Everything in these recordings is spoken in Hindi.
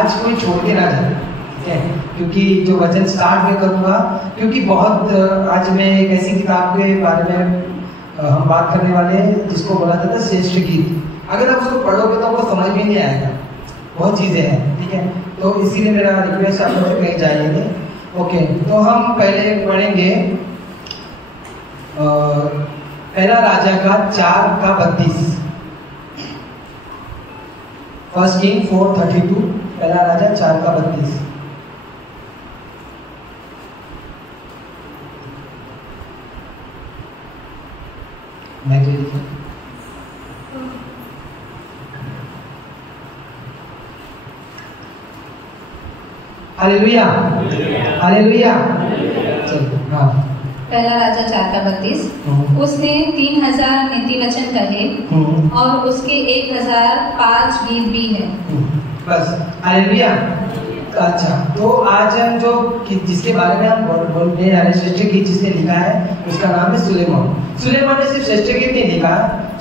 आज कोई छोड़ के ना जाए, ठीक है? क्योंकि जो वचन स्टार्ट में करूँगा, क्योंकि बहुत आज मैं एक ऐसी किताब के बारे में हम बात करने वाले हैं जिसको बोला जाता है श्रेष्ठ गीत। अगर आप उसको पढ़ोगे तो आपको समझ में नहीं आएगा, बहुत चीज़ें हैं, ठीक है? तो इसीलिए मेरा रिक्वेस्ट आप लोग से कहीं जाइए। ओके, तो हम पहले पढ़ेंगे पहला राजा का 4:32, फर्स्ट किंग 4:32, पहला राजा 4:32। Hallelujah, hallelujah. चलो, हाँ। पहला राजा 4:32। उसने 3000 नीति वचन कहे और उसके 1005 गीत भी है। बस, हालेलुया। अच्छा, तो आज हम जो जिसके बारे में हम बोलने जा रहे हैं, श्रेष्ठ गीत जिसने लिखा है उसका नाम है सुलेमान। सुलेमान ने सिर्फ श्रेष्ठ गीत नहीं लिखा,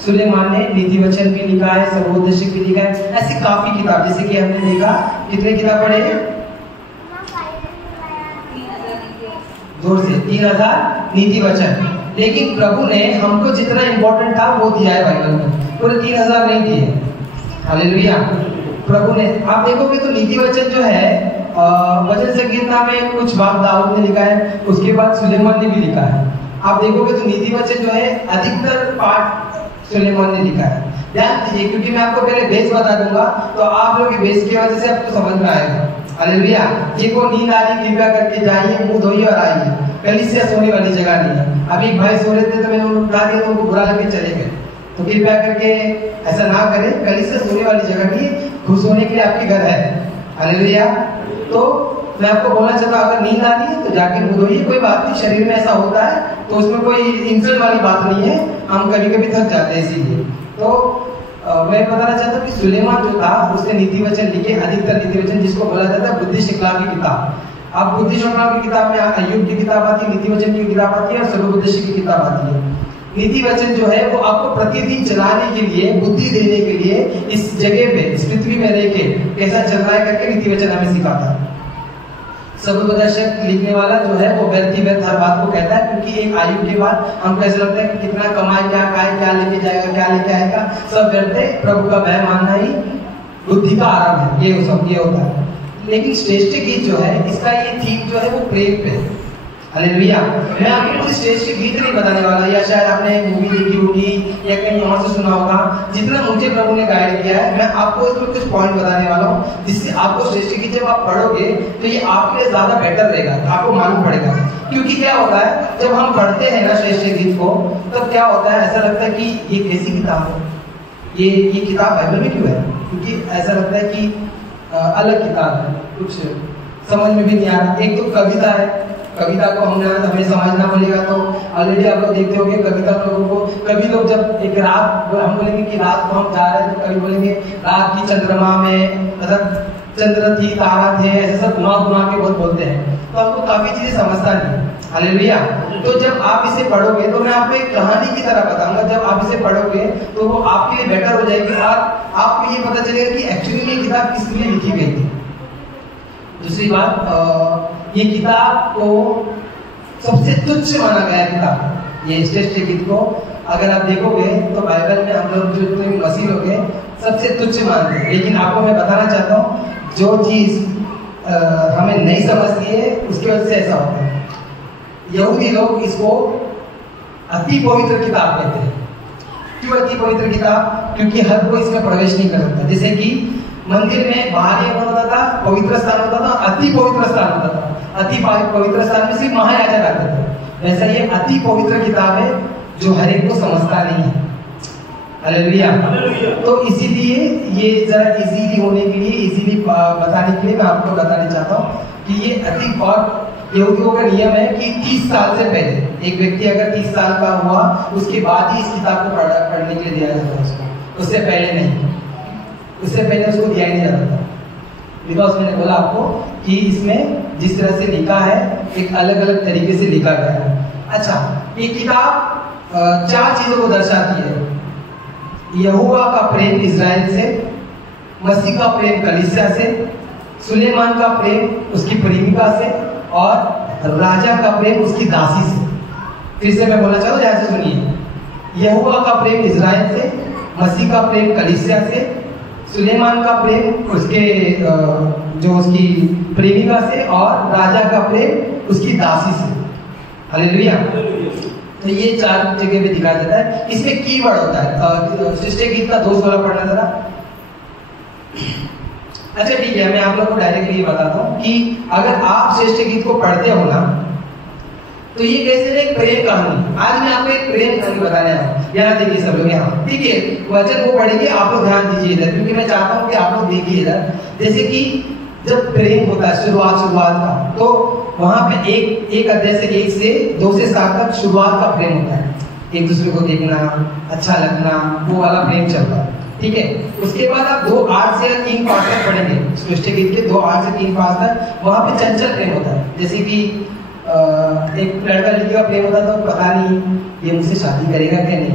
सुलेमान ने नीति वचन भी लिखा है, सर्वोदर्शक भी लिखा है, ऐसी काफी किताब, जैसे कि हमने देखा कितने किताब पढ़े, जोर से 3000 नीति वचन। लेकिन प्रभु ने हमको जितना इंपॉर्टेंट था वो दिया है बाइबल में, पूरे 3000 नहीं दिए। हालेलुया। प्रभु ने, आप देखोगे तो नीति वचन जो है वचन संगीता में कुछ भाग दाऊद ने लिखा है, उसके बाद सुलेमान ने भी लिखा है। आप देखोगे तो नीति वचन जो है अधिकतर पाठ सुलेमान ने लिखा है। ध्यान दीजिए, क्योंकि मैं आपको पहले बेस बता दूंगा तो आप लोग बेस की वजह से आपको समझ में आएगा। हालेलुया। जिनको नींद आ रही कृपया करके जाइए, मुंह धोइए और आइए, कलीसिया सोने वाली जगह नहीं है। अभी भाई सो रहे थे तो मैंने उनको उठा दिया तो उनको बुरा लगे चले गए, तो कृपया करके ऐसा ना करें। कलीसिया सोने वाली जगह नहीं, खुश होने के लिए आपके घर है। हालेलुया। तो मैं आपको बोलना चाहता हूँ, अगर नींद आती है तो जाके मुंह धोइए, कोई बात नहीं, शरीर में ऐसा होता है तो उसमें कोई इंसल्ट वाली बात नहीं है, हम कभी कभी थक जाते हैं इसीलिए। तो मैं बताना चाहता हूँ कि सुलेमान जो था उसने नीति वचन लिखे, अधिकतर नीति वचन, जिसको बोला जाता है बुद्धि श्रृंखला की किताब। अब बुद्धि श्रृंखला की किताब में अय्यूब की किताब आती है, नीति वचन की किताब आती है और सर्वोपदेश की किताब आती है। नीति वचन जो है वो आपको प्रतिदिन चलाने के लिए, बुद्धि देने के लिए, इस जगह पे, इस पृथ्वी में रह के कैसा चल रहा है करके नीति वचन हमें सिखाता है। सर्वोपदेशक लिखने वाला जो है वो व्यर्थ ही व्यर्थ हर बात को कहता है, क्योंकि एक आयु के बाद हमको ऐसा लगता है कि कितना कमाएगा, क्या लेके जाएगा, क्या लेके आएगा, सब व्यर्थ है। प्रभु का भय मानना ही बुद्धि का आरंभ है, ये सब ये होता है। लेकिन श्रेष्ठ गीत जो है, इसका ये थीम जो है वो प्रेम पे है। हालेलुया। मैं आपको कोई श्रेष्ठ गीत नहीं बताने वाला, या शायद आपने मूवी देखी होगी या कहीं और से सुना होगा। जितना मुझे प्रभु ने गाइड किया है, मैं आपको इसमें कुछ पॉइंट बताने वाला हूँ, जिससे आपको श्रेष्ठ गीत जब आप पढ़ोगे तो ये आपके लिए ज्यादा बेटर रहेगा, आपको मालूम पड़ेगा। क्योंकि क्या होता है, जब हम पढ़ते हैं ना श्रेष्ठ गीत को, तब क्या होता है, ऐसा लगता है कि ये कैसी किताब है, ये किताब बाइबल में क्यों है? क्योंकि ऐसा लगता है कि अलग किताब है, कुछ समझ में भी नहीं आ रहा। एक तो कविता है, कविता को हमें समझना पड़ेगा। तो ऑलरेडी आप लोग देखते होंगे कविता लोगों को, कभी लोग जब एक रात, हम बोलेंगे कि रात को हम जा रहे हैं, तो कभी बोलेंगे रात की चंद्रमा में, मतलब चंद्र थी, तारा थे, ऐसे सब घुमा घुमा के बहुत बोलते हैं, तो आपको काफी चीजें समझता नहीं। हालेलुया। तो जब आप इसे पढ़ोगे तो मैं आपको एक कहानी की तरह बताऊंगा, जब आप इसे पढ़ोगे तो वो आपके लिए बेटर हो जाएगी और आपको ये पता चलेगा कि एक्चुअली ये किताब किस लिए लिखी गई थी। दूसरी बात, ये किताब को सबसे तुच्छ माना गया किताब, ये श्रेष्ठ गीत को अगर आप देखोगे तो बाइबल में हम लोग जो मसीह लोग हैं सबसे तुच्छ मानते हैं। लेकिन आपको मैं बताना चाहता हूँ, जो चीज हमें नहीं समझती है उसकी वजह से ऐसा होता है। यहूदी लोग इसको अति पवित्र किताब कहते हैं। क्यों अति पवित्र किताब? क्योंकि हर कोई इसमें प्रवेश नहीं कर सकता। जैसे कि मंदिर में बाहर एक होता था, पवित्र स्थान होता था, अति पवित्र स्थान होता था। अति पवित्र स्थान में सिर्फ महायाजक आते थे। वैसा ये अति पवित्र किताब है जो हर एक को समझता नहीं है। हालेलुया। तो इसीलिए ये जरा इजीली होने के लिए, इजीली बताने के लिए मैं आपको बताना चाहता हूँ कि ये अति, और यहूदियों का नियम है कि 30 साल से पहले एक व्यक्ति अगर 30 साल का हुआ उसके बाद ही इस किताब को पढ़ने के लिए दिया जाता है उसको, उससे पहले नहीं, उससे पहले उसको दिया नहीं जाता था। बिकॉज मैंने बोला आपको कि इसमें जिस तरह से लिखा है एक अलग अलग तरीके से लिखा गया है। अच्छा, ये किताब 4 चीजों को दर्शाती है। यहोवा का प्रेम इजराइल से, मसीह का प्रेम कलीसिया से, सुलेमान का प्रेम उसकी प्रेमिका से और राजा का प्रेम उसकी दासी से। फिर से मैं बोलना चाहूँ, ध्यान से सुनिए। यहोवा का प्रेम इजराइल से, मसीह का प्रेम कलीसिया से, सुलेमान का प्रेम उसके जो उसकी प्रेमिका से और राजा का प्रेम उसकी दासी से। हालेलुया। तो ये 4 जगह पे दिखाया जाता है। इसमें कीवर्ड होता है। सृष्टि गीत का 2:16 पढ़ना जरा। अच्छा ठीक है, मैं आप लोग को डायरेक्टली बताता हूँ कि अगर आप श्रेष्ठ गीत को पढ़ते हो ना, तो ये कैसे एक प्रेम कहानी। आज मैं आपको एक प्रेम कहानी बताने आया हूँ। यहाँ देखिए सब लोग, यहाँ ठीक है, वचन वो पढ़ेंगे, आप लोग ध्यान दीजिए इधर, क्योंकि मैं चाहता हूँ कि आप लोग देखिए इधर। जैसे कि जब प्रेम होता है शुरुआत का, तो वहां पे एक अध्याय से 1 से 2 से 7 तक शुरुआत का प्रेम होता है। एक दूसरे को देखना, अच्छा लगना, वो वाला प्रेम चलता है, ठीक है। उसके बाद आप 2:8 से 3:5 तक पढ़ेंगे, सृष्टि गीत के 2:8 से 3:5 तक। वहां पे चंचल प्रेम होता है। जैसे कि एक लड़का लड़की का प्रेम होता है, तो पता नहीं ये मुझसे शादी करेगा कि नहीं,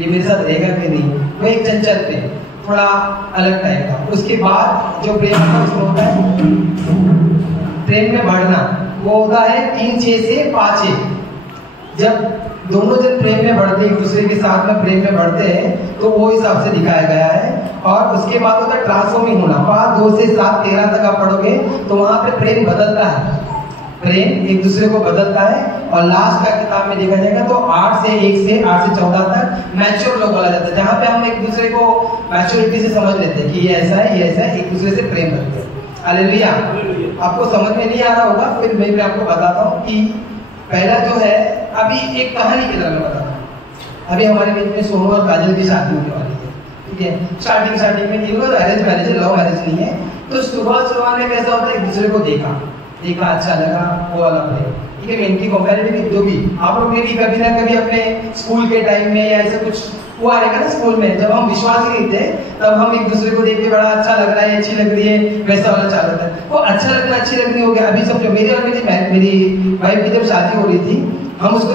ये मेरे साथ रहेगा कि नहीं, वो एक चंचल प्रेम, थोड़ा अलग टाइप का। उसके बाद जो प्रेम होता है उसमें होता है प्रेम में बढ़ना, वो होता है 3:6 से 5:6। जब दोनों जन प्रेम में बढ़ते, एक दूसरे के साथ में प्रेम में बढ़ते हैं, तो वो हिसाब से दिखाया गया है। और उसके बाद होता है ट्रांसफॉर्मिंग होना। 5:2 से 7:13 तक आप पढ़ोगे तो वहां पे प्रेम बदलता है, प्रेम एक दूसरे को बदलता है। और लास्ट का किताब में देखा जाएगा तो 8 से 14 तक मैच्योर लोग बोला जाता है, जहां पे हम एक दूसरे को मैच्योरिटी से समझ लेते हैं कि ये ऐसा है, ये ऐसा है, एक दूसरे से प्रेम करते हैं। हालेलुया। आपको समझ में नहीं आ रहा होगा, फिर मैं आपको बताता हूँ कि पहला जो है, अभी एक कहानी की तरह मैं बताता हूँ। अभी हमारे बीच में सोनू और काजल की शादी होने वाली है, ठीक है। स्टार्टिंग में ये लोग अरेंज मैरिज है, लव मैरिज नहीं है। तो शुरुआत में कैसा होता है, एक दूसरे को देखा, अच्छा लगा, वो वाला प्रेम, ठीक है। इनकी कंपैरेटिव जो भी आप लोग ने भी कभी ना कभी अपने स्कूल के टाइम में या ऐसे कुछ हुआ रहेगा ना, स्कूल में जब हम विश्वास नहीं थे, तब हम एक दूसरे को देख के बड़ा अच्छा लग रहा है, अच्छी लग रही है, वैसा वाला चाल होता है। वो अच्छा लगना, अच्छी लगनी हो गया। अभी सब जो मेरी और मेरी वाइफ की जब शादी हो रही थी, हम उसको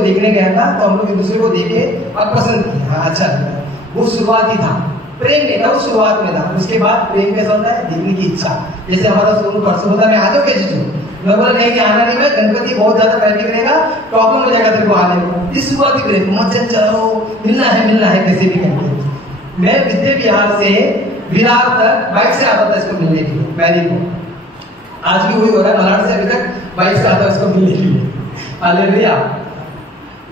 देखने गया था, तो हम लोग एक दूसरे को देखे और पसंद किया, हाँ अच्छा लग रहा है। वो शुरुआत ही था, प्रेम नहीं था, वो शुरुआत में था। उसके बाद प्रेम कैसा होता है, देखने की इच्छा। जैसे हमारा सोनू परसों होता है, मैं आ जाऊँ कैसे चूँ, मैं बोला नहीं कि आना नहीं, मैं गणपति बहुत ज्यादा ट्रैफिक रहेगा, प्रॉब्लम हो जाएगा तेरे को आने को। इस शुरुआती प्रेम, मत चलो, मिलना है कैसे भी करके। मैं विद्या विहार से विरार तक बाइक से आता था इसको मिलने के लिए, मैरी को। आज भी वही हो रहा है, मलाड से अभी तक बाइक से आता है इसको मिलने के लिए। हालेलुया।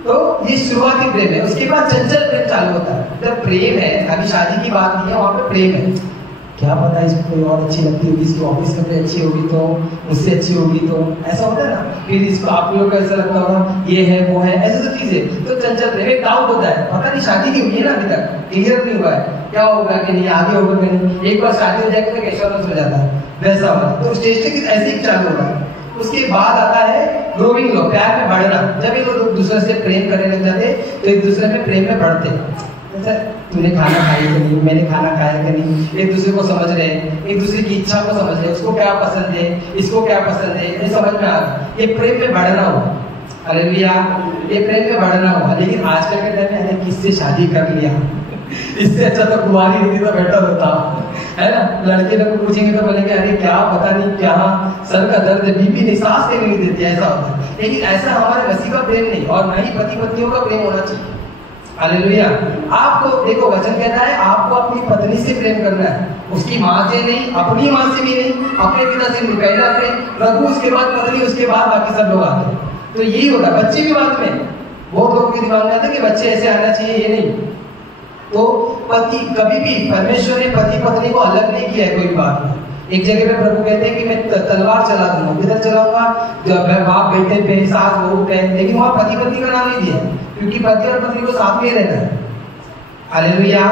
तो ये शुरुआती प्रेम है। उसके बाद चंचल प्रेम चालू होता है। जब प्रेम है, अभी शादी की बात नहीं है, वहां पे प्रेम है। क्या पता इसको कोई और अच्छी लगती होगी, इसकी ऑफिस में कोई अच्छी होगी तो, मुझसे अच्छी होगी तो, ऐसा होता है ना। फिर इसको आप लोगों को ऐसा लगता होगा ये है वो है, ऐसे सब चीजें। तो चंचल प्रेम, एक डाउट होता है, पता नहीं शादी नहीं हुई है ना अभी तक, क्लियर नहीं हुआ है, क्या होगा कि नहीं, आगे होगा कि नहीं। एक बार शादी हो जाएगी तो एश्योरेंस हो जाता है, वैसा वाला। तो स्टेज ऐसे ही चालू होगा। उसके बाद आता है ग्रोइंग लो, प्यार में बढ़ना। जब ये लोग दूसरे से प्रेम करने लग जाते तो एक दूसरे में प्रेम में बढ़ते। जैसे तूने खाना खाया कि नहीं, मैंने खाना खाया कि नहीं, एक दूसरे को समझ रहे हैं, एक दूसरे की इच्छा को समझ रहे, उसको क्या पसंद है, इसको क्या पसंद है, ये समझ में आ रहा। ये प्रेम में बढ़ना हुआ। हालेलुया। ये प्रेम में बढ़ना हुआ। लेकिन आजकल के टाइम में किससे शादी कर लिया, इससे अच्छा तो कुमारी रहती तो बेटर होता है ना। लड़के लोग पूछेंगे तो बोलेंगे अरे क्या पता नहीं क्या सर का दर्द है, बीबी नहीं सांस लेने नहीं देती, ऐसा होता है। लेकिन ऐसा हमारे मसीह का प्रेम नहीं, और न ही पति पत्नियों का प्रेम होना चाहिए। हालेलुया। आपको देखो वचन कहता है आपको अपनी पत्नी से प्रेम करना है, उसकी माँ से नहीं, अपनी माँ से भी नहीं, अपने पिता से नहीं। पहले अपने प्रभु, उसके बाद पत्नी, उसके बाद बाकी सब लोग आते हैं। तो यही होता है। बच्चे भी बाद में, बहुत लोगों के दिमाग में आता है कि बच्चे ऐसे आना चाहिए, ये नहीं। तो पति, कभी भी परमेश्वर ने पति पत्नी को अलग नहीं किया है कोई बात में। एक जगह पे प्रभु कहते हैं कि मैं तलवार चला दूंगा, किधर चलाऊंगा, बाप बेटे पे, सास बहू पे, लेकिन वहां पति पत्नी का नाम नहीं दिया, क्योंकि पति और पत्नी को साथ में रहना है। हालेलुया।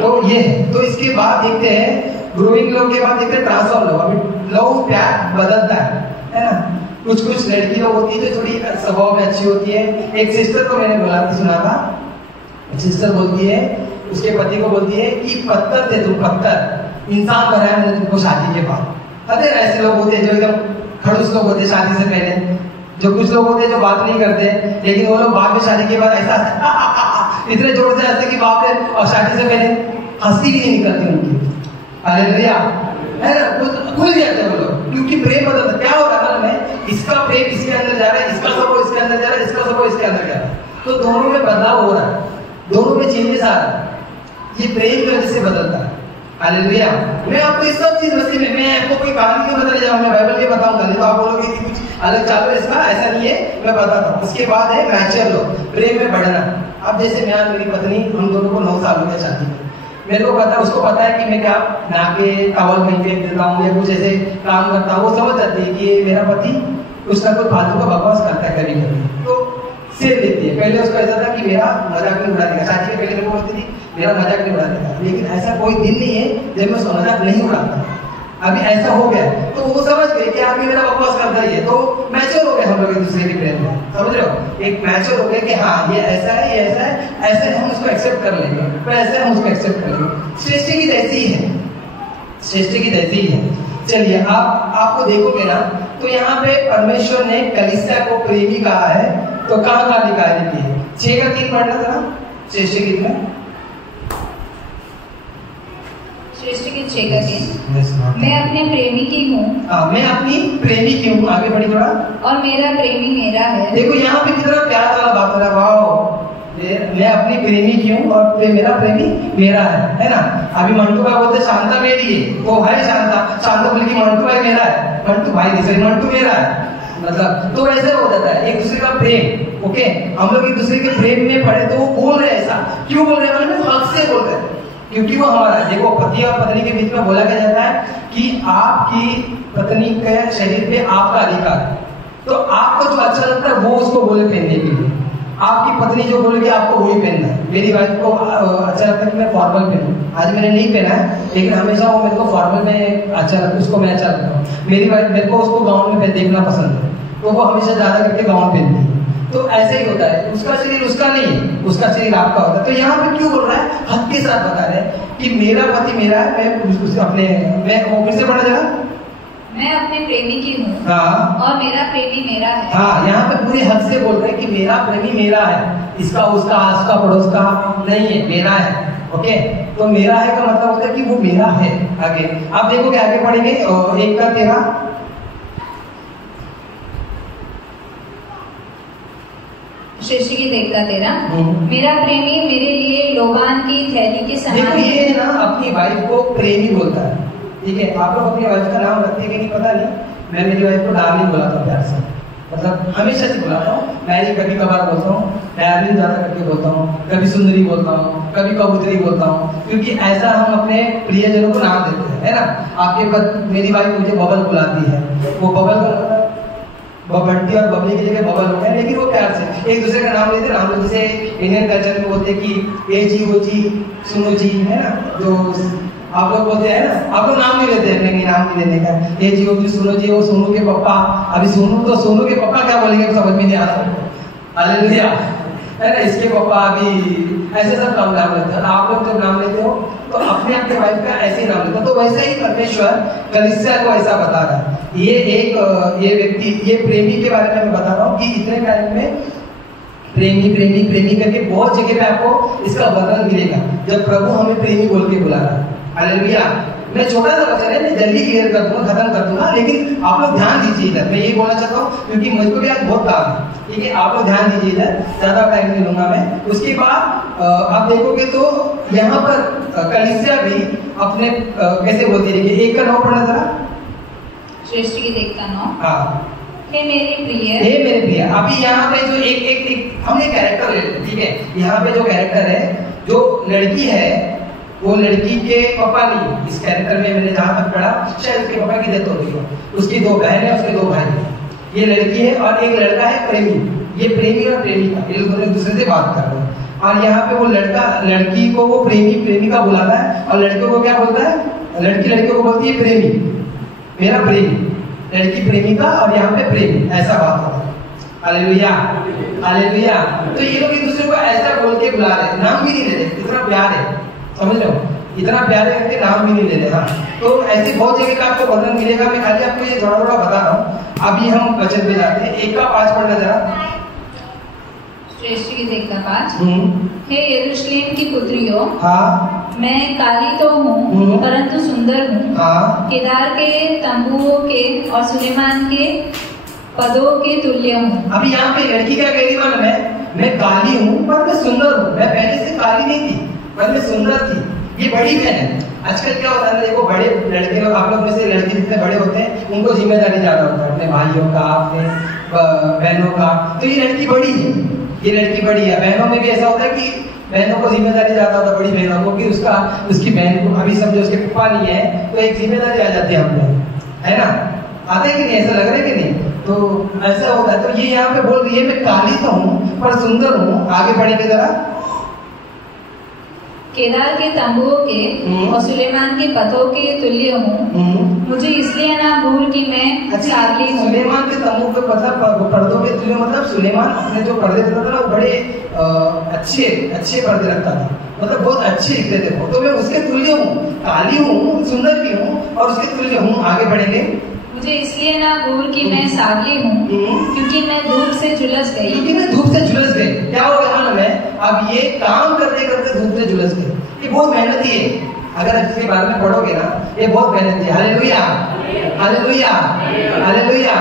तो ये है। तो इसके बाद देखते हैं ग्रोइंग लव के बाद देखते हैं ट्रांसफॉर्म लव। अभी लव प्यार बदलता है ना। कुछ लड़की लोग होती है जो थोड़ी स्वभाव में अच्छी होती है। एक सिस्टर को मैंने सुना था, सिस्टर बोलती है उसके पति को, बोलती है कि पत्थर थे तुम, पत्थर, इंसान बनाया मैंने तुमको शादी के बाद। पता है ऐसे लोग होते हैं जो एकदम खड़ूस लोग होते हैं शादी से पहले, जो कुछ लोग होते हैं जो बात नहीं करते, लेकिन वो लोग बाद में शादी के बाद ऐसा इतने जोर से हंसते कि बाप रे, और शादी से पहले हंसी भी नहीं निकलती उनकी। हालेलुया। है ना, खुल जाते हैं वो लोग, क्योंकि प्रेम बदलता। क्या हो रहा है में, इसका प्रेम इसके अंदर जा रहा है, इसका सपोर्ट इसके अंदर जा रहा है, इसका सपोर्ट इसके अंदर जा रहा है, तो दोनों में बदलाव हो रहा है, दोनों में चेंजेस आ रहा है। ये प्रेम की वजह से बदलता है। हालेलुया। मैं आपको ये सब चीज बस्ती में, मैं आपको कोई कहानी नहीं बताने जाऊंगा, मैं बाइबल में बताऊंगा, नहीं तो आप बोलोगे कि कुछ अलग चालू है इसका, ऐसा नहीं है, मैं बताता हूँ। उसके बाद है मैच्योर लोग, प्रेम में बढ़ना। अब जैसे मैं मेरी पत्नी, हम दोनों को 9 साल हो गया शादी में, मेरे को पता, उसको पता है कि मैं क्या नाके टॉवल कहीं फेंक देता हूँ या कुछ ऐसे काम करता हूँ, वो समझ जाती है कि ये मेरा पति कुछ ना कुछ फालतू का बकवास करता है कभी कभी, तो सेव लेती है। पहले उसको ऐसा था कि मेरा मजाक नहीं उड़ा देगा, शादी के पहले मेरे को बोलती थी मेरा मजाक नहीं उड़ा देगा, लेकिन ऐसा कोई दिन नहीं है जब मैं उसका मजाक नहीं उड़ाता। अभी ऐसा हो गया तो वो समझ गए कि आदमी मेरा बकवास करता ही है, तो मैच्योर हो गए हम लोग एक दूसरे के प्रेम में, समझ रहे हो, एक मैच्योर हो गए कि हाँ ये ऐसा है, ये ऐसा है, ऐसे हम उसको एक्सेप्ट कर लेंगे, तो ऐसे हम उसको एक्सेप्ट कर लेंगे। सृष्टि की जैसी ही है, सृष्टि की जैसी ही है। चलिए आपको देखोगे ना, तो यहाँ पे परमेश्वर ने कलीसिया को प्रेमी कहा है, तो कहाँ कहाँ लिखा है? देखिए 6:3 पढ़ना था ना, सृष्टि गीत में, सृष्टि के 6:3, मैं अपने प्रेमी की हूँ, मैं अपनी प्रेमी की हूँ। आगे बढ़ी थोड़ा, और मेरा प्रेमी मेरा है। देखो यहाँ पे कितना प्यार वाला बात हो रहा है, वाह, मैं अपनी प्रेमी की हूँ और मेरा प्रेमी मेरा है ना। अभी मंटू भाई बोलते शांता मेरी है, तो है शांता बोले कि मंटू भाई मेरा है, मंटू भाई मंटू मेरा है, मतलब तो ऐसा हो जाता है एक दूसरे का प्रेम। ओके, हम लोग एक दूसरे के प्रेम में पड़े, तो वो बोल रहे हैं ऐसा, क्यों बोल रहे हैं? मतलब हक से बोल रहे हैं, क्योंकि वो हमारा है। देखो पति और पत्नी के बीच में बोला गया जाता है कि आपकी पत्नी के शरीर पे आपका अधिकार है, तो आपको जो अच्छा लगता है वो उसको बोले पहनने के लिए, आपकी पत्नी जो बोलेगी आपको वही पहनना है। मेरी वाइफ को अच्छा लगता है कि मैं फॉर्मल पहनूं, आज मैंने नहीं पहना है, लेकिन हमेशा वो मेरे को फॉर्मल में अच्छा लगता है, उसको मैं अच्छा लगता हूँ। मेरी वाइफ, मेरे को उसको गाउन में देखना पसंद है, तो वो हमेशा ज्यादा करके गाउन पहनती है। तो ऐसे ही होता है, उसका शरीर उसका नहीं है, उसका शरीर आपका होता है। तो यहाँ पे क्यों बोल रहा है? हक के साथ बता रहे हैं कि मेरा पति मेरा है, मैं अपने, मैं वो फिर से पढ़ा जाएगा, मैं अपने प्रेमी की हूँ, हाँ, और मेरा प्रेमी मेरा है। हाँ, यहाँ पे पूरे हक से बोल रहे हैं कि मेरा प्रेमी मेरा है, इसका उसका आस का पड़ोस का नहीं है, मेरा है। ओके, तो मेरा है का मतलब होता है कि वो मेरा है। आगे आप देखोगे, आगे पढ़ेंगे 1:13, सृष्टि की 1:13, मेरा प्रेमी मेरे लिए लोबान की थैली के समान। देखो ये ना अपनी वाइफ को प्रेमी बोलता है, ठीक है। आप लोग अपनी वाइफ का नाम रखते कि नहीं पता नहीं, मैं मेरी वाइफ को डार्लिंग बुलाता हूँ प्यार से, मतलब हमेशा से बुलाता हूँ। मैं कभी कभार बोलता हूँ डार्लिंग, ज्यादा करके बोलता हूँ, कभी सुंदरी बोलता हूँ, कभी कबूतरी बोलता हूँ, क्योंकि ऐसा हम अपने प्रियजनों को नाम देते हैं, है ना। आपके मेरी वाइफ मुझे बबल बुलाती है, वो बबल बबड्डी और बबली की जगह बबल हो गया, लेकिन वो प्यार से एक दूसरे का नाम लेते हैं। नाम जैसे इंडियन कल्चर में बोलते हैं कि ए जी, वो जी, सुनो जी, है ना, जो आप लोग बोलते हैं ना, आप लोग नाम नहीं लेते हैं, लेकिन नाम नहीं लेने का, ए जी, वो जी, सुनो जी, वो सोनू के पापा। अभी सोनू, तो सोनू के पापा क्या बोलेंगे समझ में नहीं आ रहा, हालेलुया, है ना, इसके पापा, अभी ऐसे सब नाम लेते हैं। आप लोग जब नाम लेते हो तो अपने अपने वाइफ का ऐसे नाम लेते हो, तो वैसे ही परमेश्वर कलीसिया को ऐसा बता रहा है। ये व्यक्ति, ये प्रेमी के बारे में मैं बता रहा हूँ कि इतने टाइम में प्रेमी प्रेमी प्रेमी करके बहुत जगह पे आपको इसका वर्णन मिलेगा, जब प्रभु हमें प्रेमी बोल के बुला रहा है। हालेलुया। मैं छोटा सा वचन है, मैं जल्दी क्लियर कर दूंगा, खत्म कर दूंगा, लेकिन आप लोग ध्यान दीजिए इधर। मैं ये बोलना चाहता हूँ क्योंकि मुझको भी आज बहुत काम है, ठीक है। आप लोग ध्यान दीजिए इधर, ज्यादा टाइम नहीं लूंगा मैं। उसके बाद आप देखोगे तो यहाँ पर कलीसिया भी अपने कैसे बोलती है, 1:9 पढ़ना जरा, सृष्टि की 1:9, हाँ, हे मेरे प्रिय, हे मेरे प्रिय। अभी यहाँ पे जो एक हमने कैरेक्टर ले लिया, ठीक है। यहाँ पे जो कैरेक्टर है, जो लड़की है, वो लड़की के पापा नहीं, इस कैरेक्टर में मैंने जहां तक पढ़ा, शायद उसके पापा की डेथ हो गई है, उसकी 2 बहन है, उसके 2 भाई है। ये लड़की है और एक लड़का है प्रेमी, ये प्रेमी और प्रेमिका, ये लोग एक दूसरे से बात कर रहे हैं। और यहाँ पे वो लड़का लड़की को वो प्रेमी प्रेमिका बुलाता है, और लड़के को क्या बोलता है? लड़की को बोलती है प्रेमी, मेरा प्रेमी, लड़की प्रेमिका और यहाँ पे प्रेमी, ऐसा बात होता है। Hallelujah, hallelujah. तो ये लोग एक दूसरे को ऐसा बोल के बुला रहे, नाम भी नहीं ले रहे, इतना प्यार है, समझ रहे हो, इतना प्यार है कि नाम भी नहीं ले रहे। हाँ, तो ऐसी बहुत जगह का आपको वर्णन मिलेगा, मैं खाली आपको ये थोड़ा थोड़ा बता रहा हूँ। अभी हम वचन पे जाते हैं, 1:5 पढ़ना जरा, सृष्टि की 1:5, हे यरूशलेम की पुत्रियों, हाँ, मैं काली तो हूँ परंतु सुंदर हूँ। हाँ। केदार के तंबुओं के और सुलेमान के पदों के तुल्य हूँ। अभी यहाँ पे लड़की क्या कह रही है? मैं काली हूँ पर मैं सुंदर हूँ। मैं पहले से काली नहीं थी पर मैं सुंदर थी। ये बड़ी बहन है। आजकल क्या होता है, देखो बड़े लड़के लोग, आप लोग में से लड़के जितने बड़े होते हैं उनको जिम्मेदारी ज्यादा होता है अपने भाइयों का, अपने बहनों का। तो ये लड़की बड़ी है, ये लड़की बड़ी है। बहनों में भी ऐसा होता है कि बहनों को जिम्मेदारी ज्यादा होता है, बड़ी बहनों को, कि उसकी बहन को अभी समझो उसके पप्पा नहीं है तो एक जिम्मेदारी आ जाती है हम पे, है ना? आते हैं कि नहीं? ऐसा लग रहा है कि नहीं? तो ऐसा होता है। तो ये यहाँ पे बोल रही है मैं काली तो हूँ पर सुंदर हूँ। आगे बढ़ेंगे जरा। केदार के तंबुओं के और सुलेमान के पदों के तुल्य हूँ। मुझे इसलिए ना भूल कि मैं सावली हूँ। सुलेमान के तंबू के पर्दों के तुल्य मतलब सुलेमान अपने जो पर्दे रखता था ना वो बड़े अच्छे पर्दे रखता था, मतलब बहुत अच्छे दिखते थे वो। तो मैं उसके तुल्य हूँ, काली हूँ, सुंदर भी हूँ और उसके तुल्य हूँ। आगे बढ़ेंगे। मुझे इसलिए ना भूल कि मैं सावली हूँ क्योंकि मैं धूप से झुलस गई। क्योंकि मैं धूप से झुलस गई। क्या हो गया मालूम है? अब ये काम करते करते धूप से झुलस गई। ये बहुत मेहनती है। अगर इसके बारे में पढ़ोगे ना, ये बहुत मेहनती है। Hallelujah, hallelujah, hallelujah.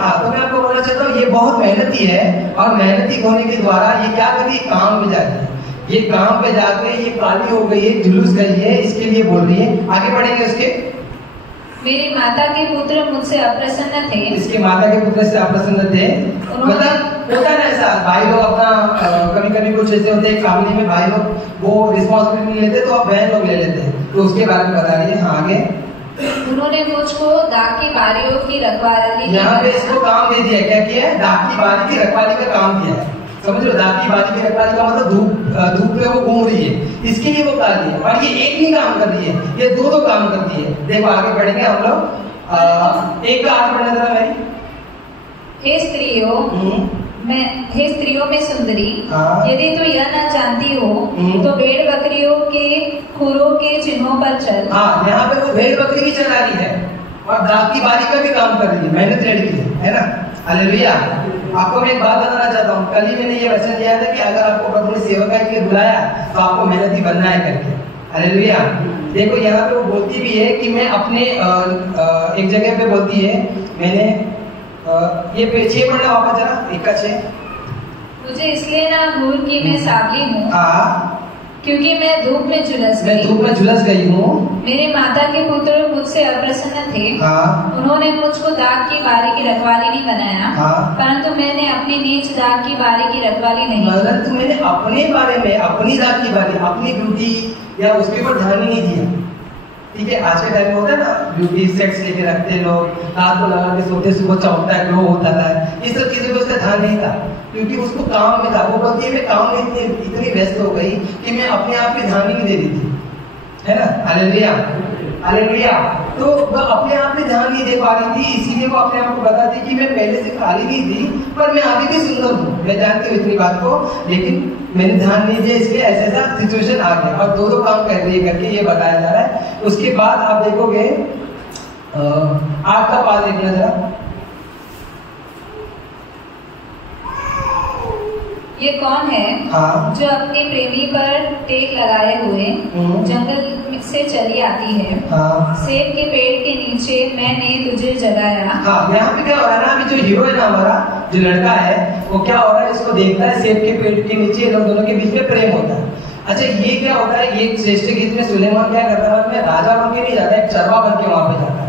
हाँ, तो मैं आपको बोलना चाहता हूँ ये बहुत मेहनती है और मेहनती होने के द्वारा ये क्या करती है? काम में जाती है। ये काम पे जाके ये काली हो गई है, झुलस गई है, इसके लिए बोल रही है। आगे बढ़ेंगे उसके। मेरी माता के पुत्र मुझसे अप्रसन्न थे। इसके माता के पुत्र से अप्रसन्न थे। मतलब होता है ना ऐसा, भाई लोग अपना कभी कभी कुछ ऐसे होते हैं फैमिली में, भाई लोग वो रिस्पॉन्सिबिलिटी नहीं लेते तो अब बहन लोग ले लेते हैं। तो उसके बारे में बता रही है। हाँ, आगे। उन्होंने मुझको दाग की बारियों की रखवाली, यहाँ पे इसको काम दे दिया। क्या किया है? दाग की बारी की रखवाली का काम किया है। समझ लो, दाग की बारी की रखवाली का मतलब धूप में वो घूम रही है, इसके लिए वो काली है। और ये एक नहीं काम कर रही है, ये दो काम करती है। देखो आगे बढ़ेंगे हम लोग। एक का आगे बढ़ना जरा भाई। हे स्त्रियों में सुंदरी, यदि तू यह न जानती हो तो भेड़ बकरियों के खुरों के चिन्हों पर चल। हाँ, यहाँ पे वो भेड़ बकरी भी चला रही है और दाग की बारी का भी काम कर रही है। मेहनत लड़की है ना? हालेलुया। आपको मैं एक बात बताना चाहता हूँ। कल ही मैंने ये वचन दिया था कि अगर आपको प्रभु ने सेवकाई के लिए बुलाया तो आपको मेहनती बनना है करके। हालेलुया। देखो यहाँ पे वो बोलती भी है कि मैं अपने एक जगह पे बोलती है, मैंने ये 6 पढ़ना वापस जरा, 1 का 6। मुझे इसलिए ना भूल कि मैं सावली हूँ। हाँ, क्योंकि मैं धूप में झुलस गई हूँ। मेरे माता के पुत्र मुझसे अप्रसन्न थे। हाँ। उन्होंने मुझको दाग की बारी की रखवाली नहीं बनाया। हाँ। परंतु मैंने अपनी नीच दाग की बारी की रखवाली नहीं। परंतु मैंने अपने बारे में, अपनी दाग की बारी, अपनी ब्यूटी या उसके ऊपर ध्यान ही नहीं दिया। ठीक है, आज के टाइम में होता है ना, ब्यूटी सेट्स लेके रखते हैं लोग, रात को लगा के सोते, सुबह चौंकता है, ग्लो होता है। ये सब चीजों पे उसका ध्यान नहीं था क्योंकि उसको काम में था। वो बोलती है मैं काम में इतनी व्यस्त हो गई कि मैं अपने आप पे ध्यान ही नहीं दे रही थी, है ना? Hallelujah, hallelujah. तो वह अपने आप में ध्यान नहीं दे पा रही थी, इसीलिए वो अपने आप को बताती कि मैं पहले से काली नहीं थी पर मैं आगे भी सुंदर हूँ। मैं जानती हूँ इतनी बात को, लेकिन मैंने ध्यान नहीं दिया, इसलिए ऐसा सिचुएशन आ गया। और दो काम कर रही है करके ये बताया जा रहा है। उसके बाद आप देखोगे 8 का 5 देखना जरा। ये कौन है? हाँ। जो अपने प्रेमी पर टेक लगाए हुए जंगल से चली आती है। हाँ। सेब के पेड़ के नीचे मैंने तुझे जगाया। हाँ, यहाँ पे क्या हो रहा है ना, अभी जो हीरो है ना हमारा, जो लड़का है, वो क्या हो रहा है, इसको देखता है सेब के पेड़ के नीचे लोग दोनों के बीच में प्रेम होता है। अच्छा, ये क्या होता है, ये श्रेष्ठ गीत में सुलेमान क्या करता है, में राजा बन के नहीं जाता, एक चरवा बन के वहां पे जाता है।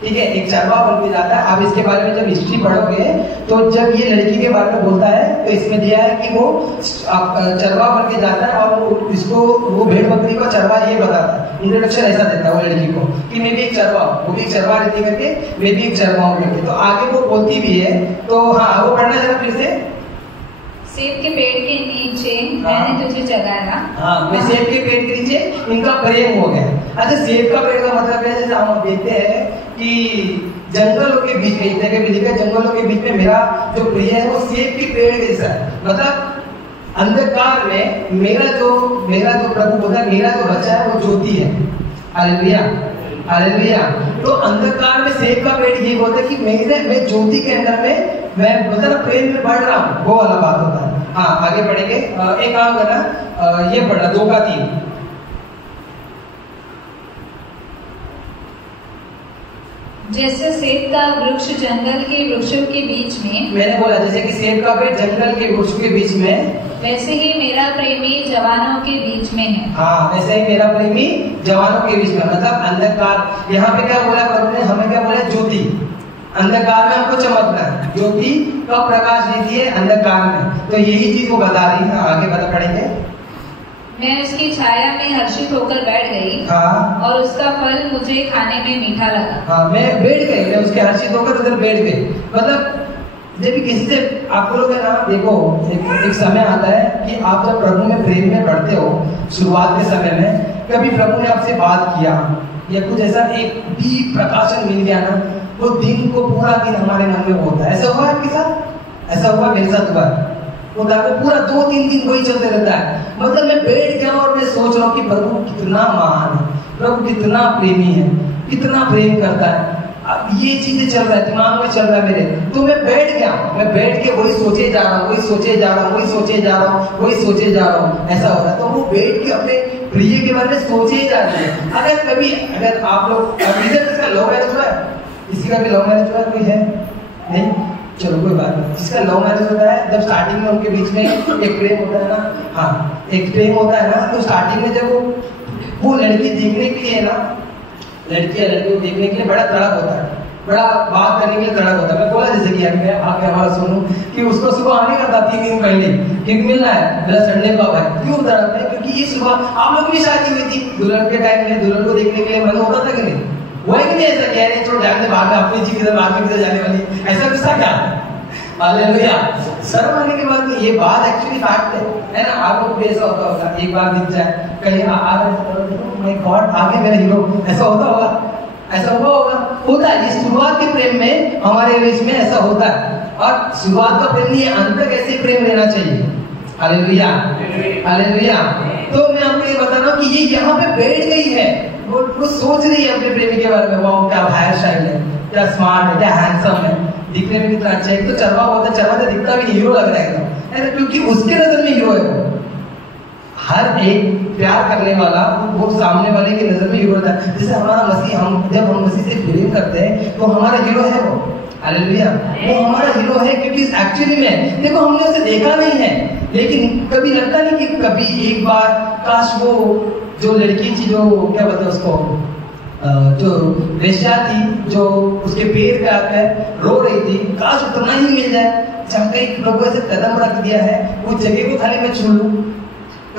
ठीक है, एक चरवा बन के जाता है। आप इसके बारे में जब हिस्ट्री पढ़ोगे तो जब ये लड़की के बारे में बोलता है तो इसमें दिया है कि वो चरवा बन के जाता है और इसको वो भेड़ बकरी का चरवा ये बताता है, इंट्रोडक्शन ऐसा देता है वो लड़की को कि मैं भी एक चरवा हूँ, वो भी एक चरवा रहती करके, मैं भी एक चरवा हूँ करके। तो आगे वो बोलती भी है। तो हाँ, वो पढ़ना जरा फिर से। सेब के पेड़ के नीचे मैंने तुझे जगाया। हाँ, मैं सेब के पेड़ के नीचे इनका प्रेम हो गया। अच्छा, सेब का पेड़ का मतलब है, जैसे हम देखते हैं कि जंगलों के बीच में, जंगलों के बीच में मेरा जो प्रिय है वो सेब के पेड़ जैसा है। मतलब अंधकार में मेरा जो प्रभु होता है, मेरा जो बच्चा है वो ज्योति है। Hallelujah, hallelujah. तो अंधकार में सेब का पेड़ ये बोलता है कि मैं ज्योति के अंदर में मैं मतलब प्रेम में बढ़ रहा हूँ, वो वाला बात होता है। हाँ, आगे बढ़ेंगे। एक काम करना, ये पढ़ना 2 का 3। जैसे सेब का वृक्ष जंगल के वृक्षों के बीच में, मैंने बोला जैसे कि सेब का पेड़ जंगल के वृक्षों के बीच में, वैसे ही मेरा प्रेमी जवानों के बीच में है। हाँ, वैसे ही मेरा प्रेमी जवानों के बीच में, मतलब अंधकार। यहाँ पे क्या बोला प्रभु ने? हमें क्या बोला? ज्योति। अंधकार में हमको चमकना है। ज्योति का प्रकाश देती है अंधकार में। तो यही चीज वो बता रही है। आगे बता पढ़ेंगे। मैं उसकी छाया में हर्षित होकर बैठ गई। हाँ, और उसका फल मुझे खाने में मीठा लगा। हाँ, मैं बैठ गई, मैं उसके हर्षित होकर उधर बैठ गई। मतलब जब भी किसी से आप लोग है ना, देखो एक समय आता है कि आप जब प्रभु में प्रेम में बढ़ते हो, शुरुआत के समय में कभी प्रभु ने आपसे बात किया या कुछ ऐसा एक दीप प्रकाशन मिल गया ना, वो दिन को पूरा दिन हमारे मन में होता है। ऐसा हुआ आपके साथ? ऐसा हुआ, मेरे साथ हुआ। वो पूरा 2-3 दिन वही चलते रहता है। मतलब मैं बैठ गया और मैं सोच रहा हूँ कि प्रभु कितना महान है, प्रभु कितना प्रेमी है, कितना प्रेम करता है। अब ये चीजें चल रहा है, दिमाग में चल रहा है मेरे। तो मैं बैठ गया, मैं बैठ के वही सोचे जा रहा हूँ, वही सोचे जा रहा हूँ, वही सोचे जा रहा हूँ, वही सोचे जा रहा हूँ। ऐसा हो रहा है। तो वो बैठ के अपने प्रिय के बारे में सोचे ही जा रहे हैं। अगर आप लोग इसका लव मैरिज हुआ है, किसी का भी लव मैरिज हुआ है? कोई है? नहीं? चलो कोई बात नहीं। जिसका लव मैरिज होता है, जब स्टार्टिंग में उनके बीच में एक प्रेम होता है ना, हाँ, एक प्रेम होता है ना, तो स्टार्टिंग में जब वो लड़की देखने के लिए ना, लड़की या लड़की को देखने के लिए बड़ा तड़प होता है, बड़ा बात करने के लिए तड़प होता है। मैं बोला जैसे कि मैं आके हमारा सुनूं कि उसको सुबह आने का था 3 दिन पहले, क्योंकि मिलना है, मेरा संडे कब है। क्यों तड़प है? क्योंकि ये सुबह आप लोग भी शादी हुई थी, दुल्हन के टाइम में दुल्हन को देखने के लिए मन होता था कि नहीं? वही कि नहीं? ऐसा कह रहे छोड़ जाने बाद में अपनी जी किधर बाद में किधर जाने वाली, ऐसा गुस्सा क्या? हालेलुया। शर्म आने के बाद ये बात एक्चुअली फैक्ट है ना? आप लोग भी ऐसा होता होगा, एक बार दिख जाए कहीं माय गॉड आगे मेरा हीरो, ऐसा होता होगा, ऐसा हुआ होगा, होता है। इस शुरुआत के प्रेम में हमारे बीच में ऐसा होता है। और शुरुआत का प्रेम नहीं, अंत तक ऐसे प्रेम रहना चाहिए। Hallelujah, hallelujah. तो मैं आपको ये बता रहा हूँ कि ये यहाँ पे बैठ गई है, वो सोच रही है अपने प्रेमी के बारे में, वाह क्या हेयर स्टाइल है, क्या स्मार्ट है, क्या हैंडसम है, दिखने में कितना अच्छा है। तो चरवा होता है, चरवा तो दिखता भी हीरो लग रहा है, क्योंकि उसके नजर में हीरो है वो। हर एक प्यार करने वाला वो सामने वाले की नजर में हीरो होता है। जैसे हमारा मसीह, जब हम मसीह से प्रेम करते हैं तो हमारा हीरो है वो। हालेलुया, वो हमारा हीरो है। क्योंकि एक्चुअली में देखो हमने उसे देखा नहीं है, लेकिन कभी लगता नहीं कि कभी एक बार काश वो जो लड़की थी, जो क्या बोलते हैं उसको, जो वेश्या थी, जो उसके पैर पे आकर रो रही थी, काश उतना ही मिल जाए। जब कहीं प्रभु ऐसे कदम रख दिया है, उस जगह को खाली मैं छू लूं,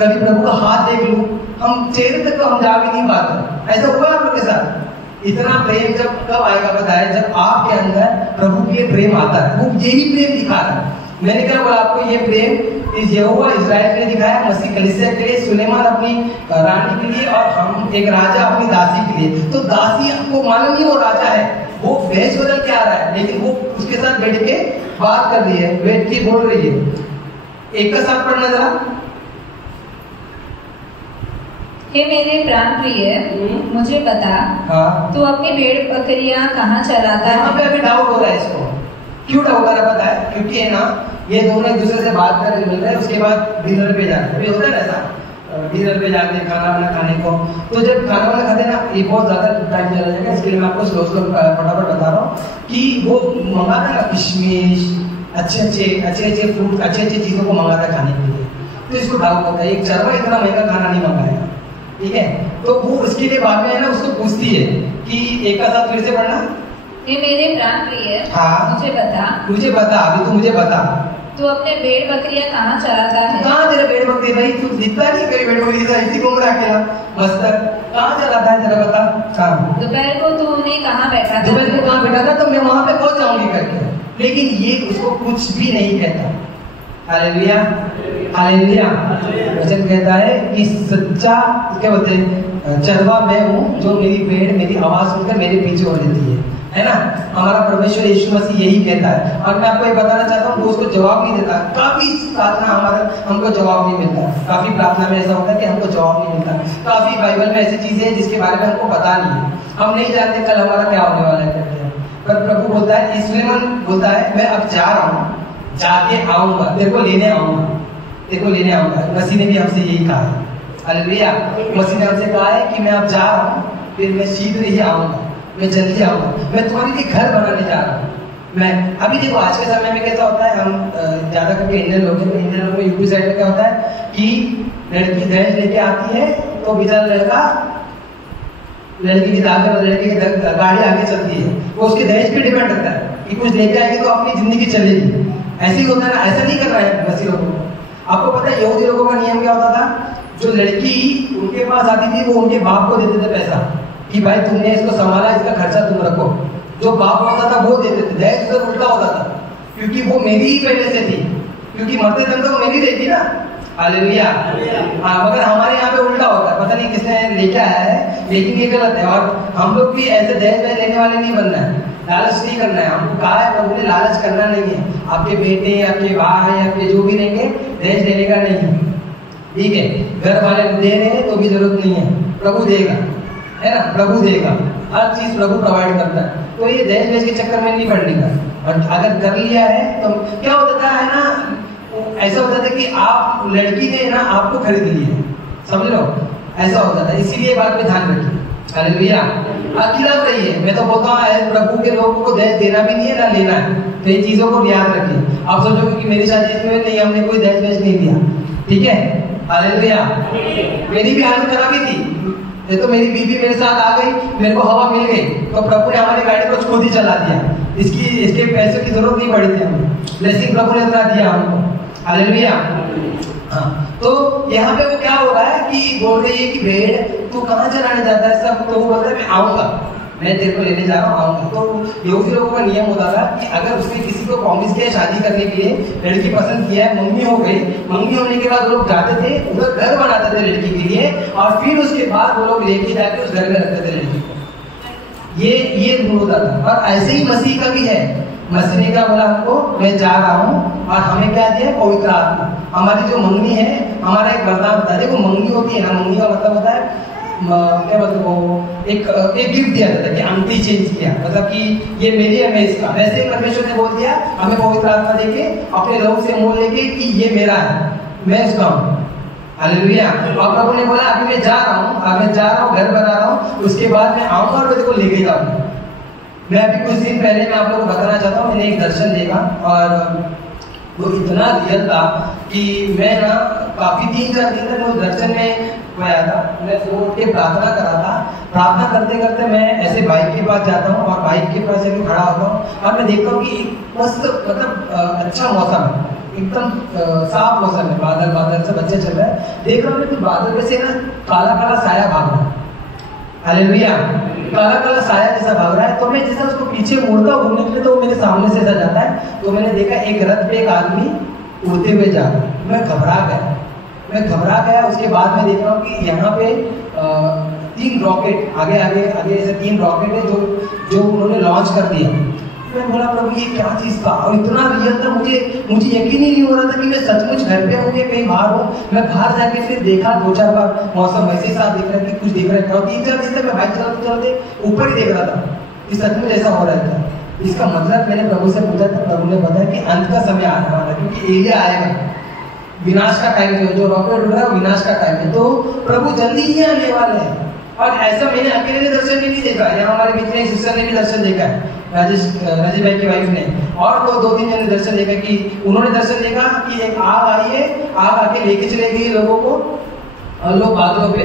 कभी प्रभु का हाथ देख लूं, हम चेहरे तक तो हम जा भी नहीं पाते। ऐसा हुआ आप लोग के साथ? इतना प्रेम जब कब आएगा बताया? जब आपके अंदर प्रभु के प्रेम आता है। वो यही प्रेम दिखा रहा है। मैंने क्या बोला आपको? ये प्रेम यहोवा इस्राएल के लिए दिखाया, मसीह कलीसिया के लिए, सुलेमान अपनी रानी के लिए, और हम एक राजा अपनी दासी के लिए। तो दासी आपको मालूम नहीं वो राजा है, वो भेष बदल के आ रहा है, लेकिन वो उसके साथ बैठ के बात कर रही है, बैठ के बोल रही है। एक का साथ पढ़ना जरा। हे मेरे प्राण प्रिय, मुझे बता, हाँ, तू अपनी भेड़ बकरियां कहाँ चराता है? यहाँ पे अभी डाउट हो रहा है इसको। क्यों डाउट हो रहा है पता है? क्योंकि है ना, ये दोनों एक दूसरे से बात करने मिल रहे हैं, उसके बाद डिनर पे जाते हैं, होता है ना ऐसा, डिनर पे जाते हैं खाना वाना खाने को। तो जब खाना वाना खाते हैं ना, ये बहुत ज्यादा टाइम चला जाएगा, इसके लिए मैं आपको स्लो फटाफट बता रहा हूँ कि वो मंगाता है ना किशमिश, अच्छे फ्रूट, अच्छी चीजों को मंगाता है खाने के लिए। तो इसको डाउट होता है, एक चरवा इतना महंगा खाना नहीं मंगाएगा, ठीक है? तो वो उसके लिए बाद में है ना उसको पूछती है कि एक का साथ फिर से पढ़ना। ये मेरे प्राण प्रिय, हाँ, मुझे बता, अभी तू मुझे बता, तू अपने भेड़ बकरियां कहाँ चराता है? कहाँ तेरे भेड़ बकरी? भाई तू दिखता नहीं, तेरी भेड़ बकरी इसी घूम रहा अकेला मस्तक, कहाँ चलाता है जरा बता। कहाँ? दोपहर को तू उन्हें कहाँ बैठा था? दोपहर को कहाँ बैठा था? तो मैं वहां पे पहुंच जाऊंगी करके, लेकिन ये उसको कुछ भी नहीं कहता। Hallelujah, hallelujah. वचन कहता है कि सच्चा क्या बोलते हैं, चरवा मैं हूँ, जो मेरी भेड़ मेरी आवाज सुनकर मेरे पीछे हो लेती है ना? हमारा परमेश्वर यीशु मसीह यही कहता है। और मैं आपको ये बताना चाहता हूँ, वो उसको जवाब नहीं देता। काफी प्रार्थना हमको जवाब नहीं मिलता, काफी प्रार्थना में ऐसा होता है कि हमको जवाब नहीं मिलता। काफी बाइबल में ऐसी चीजें हैं जिसके बारे में हमको पता नहीं है, हम नहीं जानते कल हमारा क्या होने वाला है करके। पर प्रभु बोलता है, सुलेमान बोलता है, मैं अब जा रहा हूँ, जाके आऊंगा, तेरे को लेने आऊंगा, तेरे को लेने आऊंगा। मसीह ने भी हमसे यही कहा है। हालेलुया। मसीह ने हमसे कहा है कि मैं अब जा रहा हूँ, फिर मैं शीघ्र ही आऊंगा। मैं जल्दी आऊंगा, मैं तुम्हारे लिए घर बनाने जा रहा हूँ। मैं अभी देखो आज के समय में कैसा होता है, हम ज्यादा करके इंडियन लोग हैं, इंडियन लोग में यूपी साइड में क्या होता है कि लड़की दहेज लेके आती है तो बेचारा लड़का लड़की की दावत लड़की की गाड़ी आगे चलती है, वो उसके दहेज पे डिपेंड करता है कि कुछ लेके आएगी तो अपनी जिंदगी चलेगी। ऐसे ही होता है ना, ऐसा नहीं करना है वैसे लोगों को। आपको पता है यहूदी लोगों का नियम क्या होता था, जो लड़की उनके पास आती थी वो उनके बाप को देते थे पैसा कि भाई तुमने इसको संभाला, इसका खर्चा तुम रखो। जो बाप होता था वो देते थे। दहेज उधर उल्टा होता था, क्योंकि वो मेरी ही पहले से थी, क्योंकि मरते दम तो मेरी रहती ना। हालेलुया। हाँ, मगर हमारे यहाँ पे उल्टा होता है, पता नहीं किसने लेके आया है, लेकिन ये गलत है। और हम लोग भी ऐसे दहेज वहेज लेने वाले नहीं बनना है, लालच नहीं करना है। हमको कहा है प्रभु ने लालच करना नहीं है। आपके बेटे, आपके भाई, आपके जो भी रहेंगे, दहेज लेने का नहीं है, ठीक है। घर वाले दे रहे हैं तो भी जरूरत नहीं है, प्रभु देगा, है ना, प्रभु देगा, हर चीज प्रभु प्रोवाइड करता है। तो ये दहेज वहेज के चक्कर में नहीं पड़ने का। और अगर कर लिया है तो क्या होता है ना, ऐसा होता था कि आप लड़की ने ना आपको खरीद ली है, समझ लो, ऐसा होता था। इसीलिए बात में ध्यान रखिए। हालेलुया। खिलाफ रहिए। मैं तो बोलता हूँ प्रभु के लोगों को दहेज देना भी नहीं है ना लेना है, तो इन चीजों को याद रखिए। आप सोचोगे कि मेरी शादी इसमें नहीं, हमने कोई दहेज वहेज नहीं दिया, ठीक है। हालेलुया। मेरी भी हालत खराब ही थी, ये तो मेरी बीवी मेरे साथ आ गई, मेरे को हवा मिल गई तो प्रभु ने हमारी गाड़ी को खुद ही चला दिया। इसके पैसों की जरूरत नहीं पड़ी थी हमें, ब्लेसिंग प्रभु ने इतना दिया हमको। हालेलुया। हाँ, तो यहाँ पे वो क्या हो रहा है कि बोल रही है कि भेड़ तू कहाँ चलाने जाता है सब, तो वो बोलता है मैं आऊंगा, मैं तेरे को लेने जा रहा हूँ, आऊंगा। तो यहूदी लोगों का नियम होता था कि अगर उसने किसी को प्रॉमिस किया शादी करने के लिए, लड़की पसंद किया है, मंगनी हो गई, मंगनी होने के बाद लोग जाते थे उधर घर बनाते थे लड़की के लिए, और फिर उसके बाद वो लोग लेके जाके उस घर में रखते थे लड़की को। ये रूल होता था। और ऐसे ही मसीह का भी है। मसीह ने क्या बोला हमको, मैं जा रहा हूँ, और हमें क्या दिया, पवित्र आत्मा। हमारी जो मंगनी है, हमारा एक वरदान होता है। देखो मंगनी होती है ना, मंगनी का मतलब होता है क्या मतलब वो एक गिफ्ट दिया जाता है कि अंगूठी चेंज किया, मतलब कि ये मेरी है, मैं इसका। वैसे परमेश्वर ने बोल दिया हमें पवित्र आत्मा देके, अपने लोग से मोल लेके कि ये मेरा है, मैं उसका हूँ। हालेलुया। और प्रभु ने बोला अभी मैं जा रहा हूँ, घर बना रहा हूँ, उसके बाद मैं आऊंगा और मैं तेरे को लेके जाऊंगा। मैं अभी कुछ दिन पहले मैं आप लोगों को बताना चाहता हूँ, मैंने एक दर्शन देखा और वो इतना रियल था कि मैं ना काफी 3-4 दिन तक वो दर्शन में आया था। मैं उठ के प्रार्थना करा था। प्रार्थना करते करते मैं ऐसे बाइक के पास जाता हूँ और बाइक के पास जाके खड़ा होता हूँ और मैं देखता हूँ कि एक मस्त मतलब अच्छा मौसम है, एकदम साफ मौसम है, बादल सब अच्छे चल रहा है। देख रहा हूँ कि बादल में से ना काला काला साया भाग रहा है। हालेलुया। काला काला साया जैसा भाग रहा है। तो मैं जैसा उसको पीछे मुड़ता हूँ घूमने के लिए, तो वो मेरे सामने से ऐसा जाता है। तो मैंने देखा एक रथ पे एक आदमी उड़ते हुए जा रहा है। मैं घबरा गया। उसके बाद मैं देख रहा हूँ कि यहाँ पे 3 रॉकेट आगे ऐसे 3 रॉकेट है जो उन्होंने लॉन्च कर दिया। मैं बोला प्रभु ये क्या चीज था, और इतना रियल था, मुझे यकीन ही नहीं हो रहा था कि मैं सचमुच घर पे हूँ, कहीं बाहर हूँ। मैं बाहर जाके फिर देखा 2-4 बार, मौसम वैसे साफ दिख रहा है कि कुछ दिख रहा है। और 3-4 दिन तक मैं बाइक चलाते ऊपर ही देख रहा था कि सचमुच ऐसा हो रहा था। इसका मतलब मैंने प्रभु से पूछा था, प्रभु ने बताया कि अंत का समय आने वाला है, क्योंकि एलिया आएगा, विनाश का टाइम जो रॉकेट उड़ रहा है विनाश का टाइम है। तो प्रभु जल्दी ही आने वाले हैं। और ऐसा मैंने अकेले दर्शन नहीं देखा, यहाँ हमारे बीच में सिस्टर ने भी दर्शन देखा है, राजेश भाई की वाइफ ने, और 2-3 जन ने दर्शन देखा कि उन्होंने दर्शन देखा कि एक आग आई है, आग आके लेके चले गई लोगों को, और लोग बादलों पे,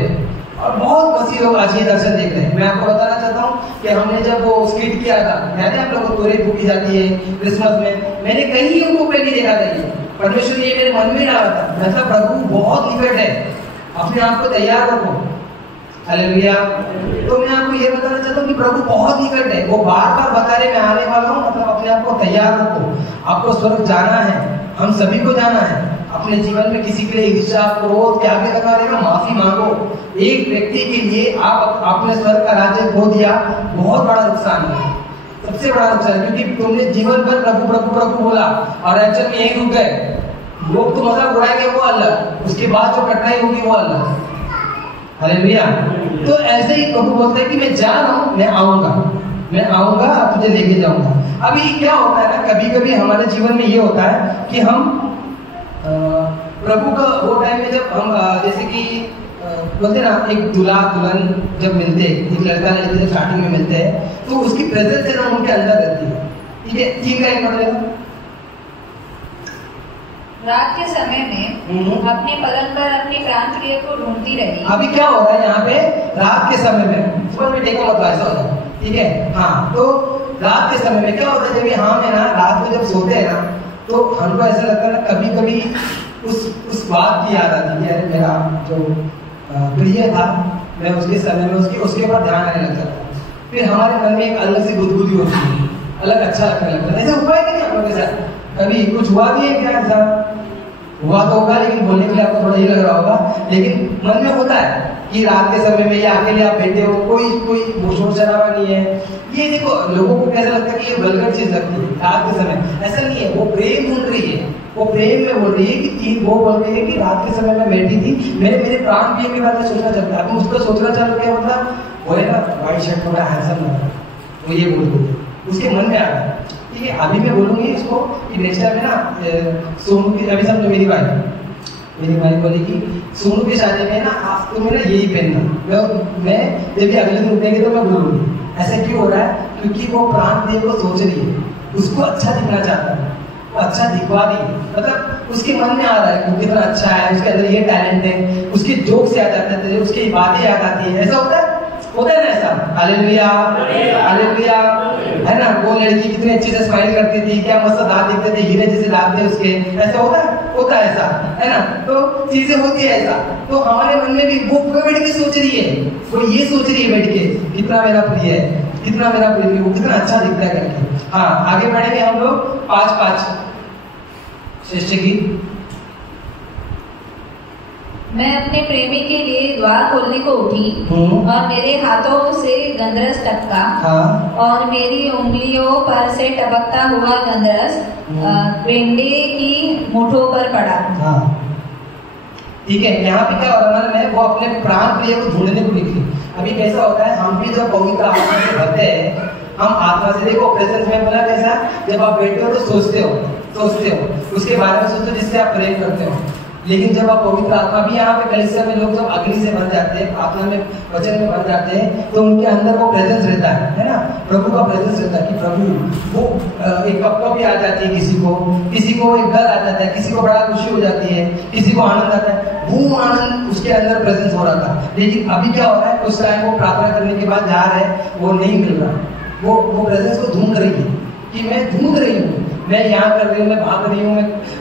और बहुत मसीह लोग आज ये दर्शन देख रहे हैं। मैं आपको बताना चाहता हूँ कि हमने जब वो स्किट किया था, याद है आप लोगों को, तोरे फूकी जाती है क्रिसमस में, मैंने कहीं उनको पहले देखा था। ये परमेश्वर ने मेरे मन में डाला था, मतलब प्रभु बहुत निकट है, अपने आप को तैयार रखो। हालेलुया। तो मैं आपको ये बताना चाहता हूँ कि प्रभु बहुत निकट है, वो बार बता रहे मैं आने वाला हूँ, मतलब अपने आप को तैयार रखो। आपको स्वर्ग जाना है, हम सभी को जाना है। अपने जीवन में किसी के लिए ईर्ष्या, क्रोध क्या भी लगा रहेगा, माफी मांगो। एक व्यक्ति के लिए आप अपने स्वर्ग का राज्य खो दिया, बहुत बड़ा नुकसान है, सबसे बड़ा नुकसान, क्योंकि तुमने जीवन भर प्रभु प्रभु प्रभु बोला और एक्चुअल में यही रुक गए। लोग तो मजाक उड़ाएंगे वो अलग, उसके बाद जो कठिनाई होगी वो अलग। हालेलुया। तो ऐसे ही प्रभु बोलता है कि मैं जा रहा हूँ, मैं आऊंगा तुझे लेके जाऊंगा। अभी क्या होता है ना, कभी कभी हमारे जीवन में ये होता है कि हम प्रभु का वो टाइम में जब हम जैसे कि बोलते ना एक दूल्हा दुल्हन जब मिलते हैं, एक लड़का लड़की जब स्टार्टिंग में मिलते हैं तो उसकी प्रेजेंस है ना उनके अंदर रहती है। ठीक है, 3 का 1 पढ़ लेना। रात के समय में अपने पलंग पर अपनी प्राण प्रिय को ढूंढती रही। अभी क्या हो रहा है यहाँ पे? रात के समय में, समझ में टेका मतलब ऐसा होता है। ठीक है, हाँ, तो रात के समय में क्या होता है, जब हम है ना रात में जब सोते हैं ना तो हमको ऐसा लगता है ना कभी कभी उस बात की याद आती है, अरे मेरा जो प्रिय था, मैं उसके समय में उसके ऊपर ध्यान आने लग जाता है। फिर हमारे मन में एक अलग सी गुदगुदी होती है, अलग अच्छा लगने लगता है। ऐसा हुआ है कि नहीं आप लोगों के साथ? कभी कुछ हुआ भी है क्या ऐसा? हुआ तो होगा, लेकिन बोलने के लिए आपको थोड़ा ही लग रहा होगा, लेकिन मन में होता है कि रात के समय में या अकेले आप बैठे हो, कोई शोर शराबा नहीं है। ये देखो लोगों को कैसा लगता है कि ये वल्गर चीज लगती है रात के समय। ऐसा नहीं है, वो प्रेम ढूंढ रही है, वो प्रेम में बोल रही है कि वो बोल रही है कि रात के समय में बैठी थी, मेरे प्राण प्रिय के बारे में सोचना चलता है। अभी उसका सोचना चालू किया, मतलब वो है ना व्हाइट शर्ट में हैंडसम लग रहा है, वो ये बोल रही है, उसके मन में आ रहा है। ठीक है, अभी मैं बोलूंगी इसको कि नेक्स्ट टाइम है ना सोनू की, अभी समझो मेरी भाई बोलेगी सोनू की शादी में ना आप तुम्हें ना यही पहनना। मैं जब भी अगले दिन उठेंगे तो मैं बोलूंगी। ऐसा क्यों हो रहा है? क्योंकि वो प्राण प्रिय को सोच रही है, उसको अच्छा दिखना चाहता है, वो अच्छा दिखवा दी, मतलब उसके मन में आ रहा है कि कितना अच्छा है, उसके अंदर ये टैलेंट है, उसके जोक्स याद आते थे, उसकी बातें याद आती है। ऐसा होता है ना ऐसा? हालेलुया, हालेलुया, है ना? वो लड़की कितनी अच्छी से स्माइल करती थी, क्या मस्त दांत दिखते थे, हीरे जैसे दांत थे उसके। ऐसा होता है ऐसा, है ना? तो चीजें होती है ऐसा। तो हमारे मन में भी वो बैठ के सोच रही है, वो ये सोच रही है बैठ के, कितना मेरा प्रिय है, कितना मेरा प्रिय, वो कितना अच्छा दिखता है करके। हाँ, आगे बढ़ेंगे हम लोग 5-5 श्रेष्ठ गीत। मैं अपने प्रेमी के लिए द्वार खोलने को उठी और मेरे हाथों से गंधरस टपका। हाँ। और मेरी उंगलियों पर से टपकता हुआ गंधरस बेंडे की मुठों पर पड़ा। हाँ। ठीक है, यहाँ पे क्या हो रहा है, वो अपने प्राण प्रिय को ढूंढने को निकली। अभी कैसा होता है, हम भी जब पवित्र आत्मा से भरते हैं, हम आत्मा से, देखो प्रेजेंस में बोला कैसा, जब आप बैठे हो तो सोचते हो उसके बारे में सोचते हो जिससे आप प्रेम करते हो। लेकिन जब आप पवित्र आत्मा भी, यहाँ पे कलीसिया में लोग जब अग्नि से भर जाते हैं, आत्मा में वचन में भर जाते हैं, तो उनके अंदर वो प्रेजेंस रहता है ना? प्रभु का प्रेजेंस रहता है कि प्रभु, वो एक कप भी आ जाती है, किसी को एक डर आ जाता है, किसी को बड़ा खुशी हो जाती है, किसी को आनंद आता है, वो आनंद उसके अंदर प्रेजेंस हो रहा था। लेकिन अभी क्या हो रहा है, उस टाइम वो प्रार्थना करने के बाद जा रहे हैं, वो नहीं मिल रहा, वो प्रेजेंस को ढूंढ रही है कि मैं ढूंढ रही हूँ, मैं यहाँ कर रही हूँ, मैं भाग रही हूँ,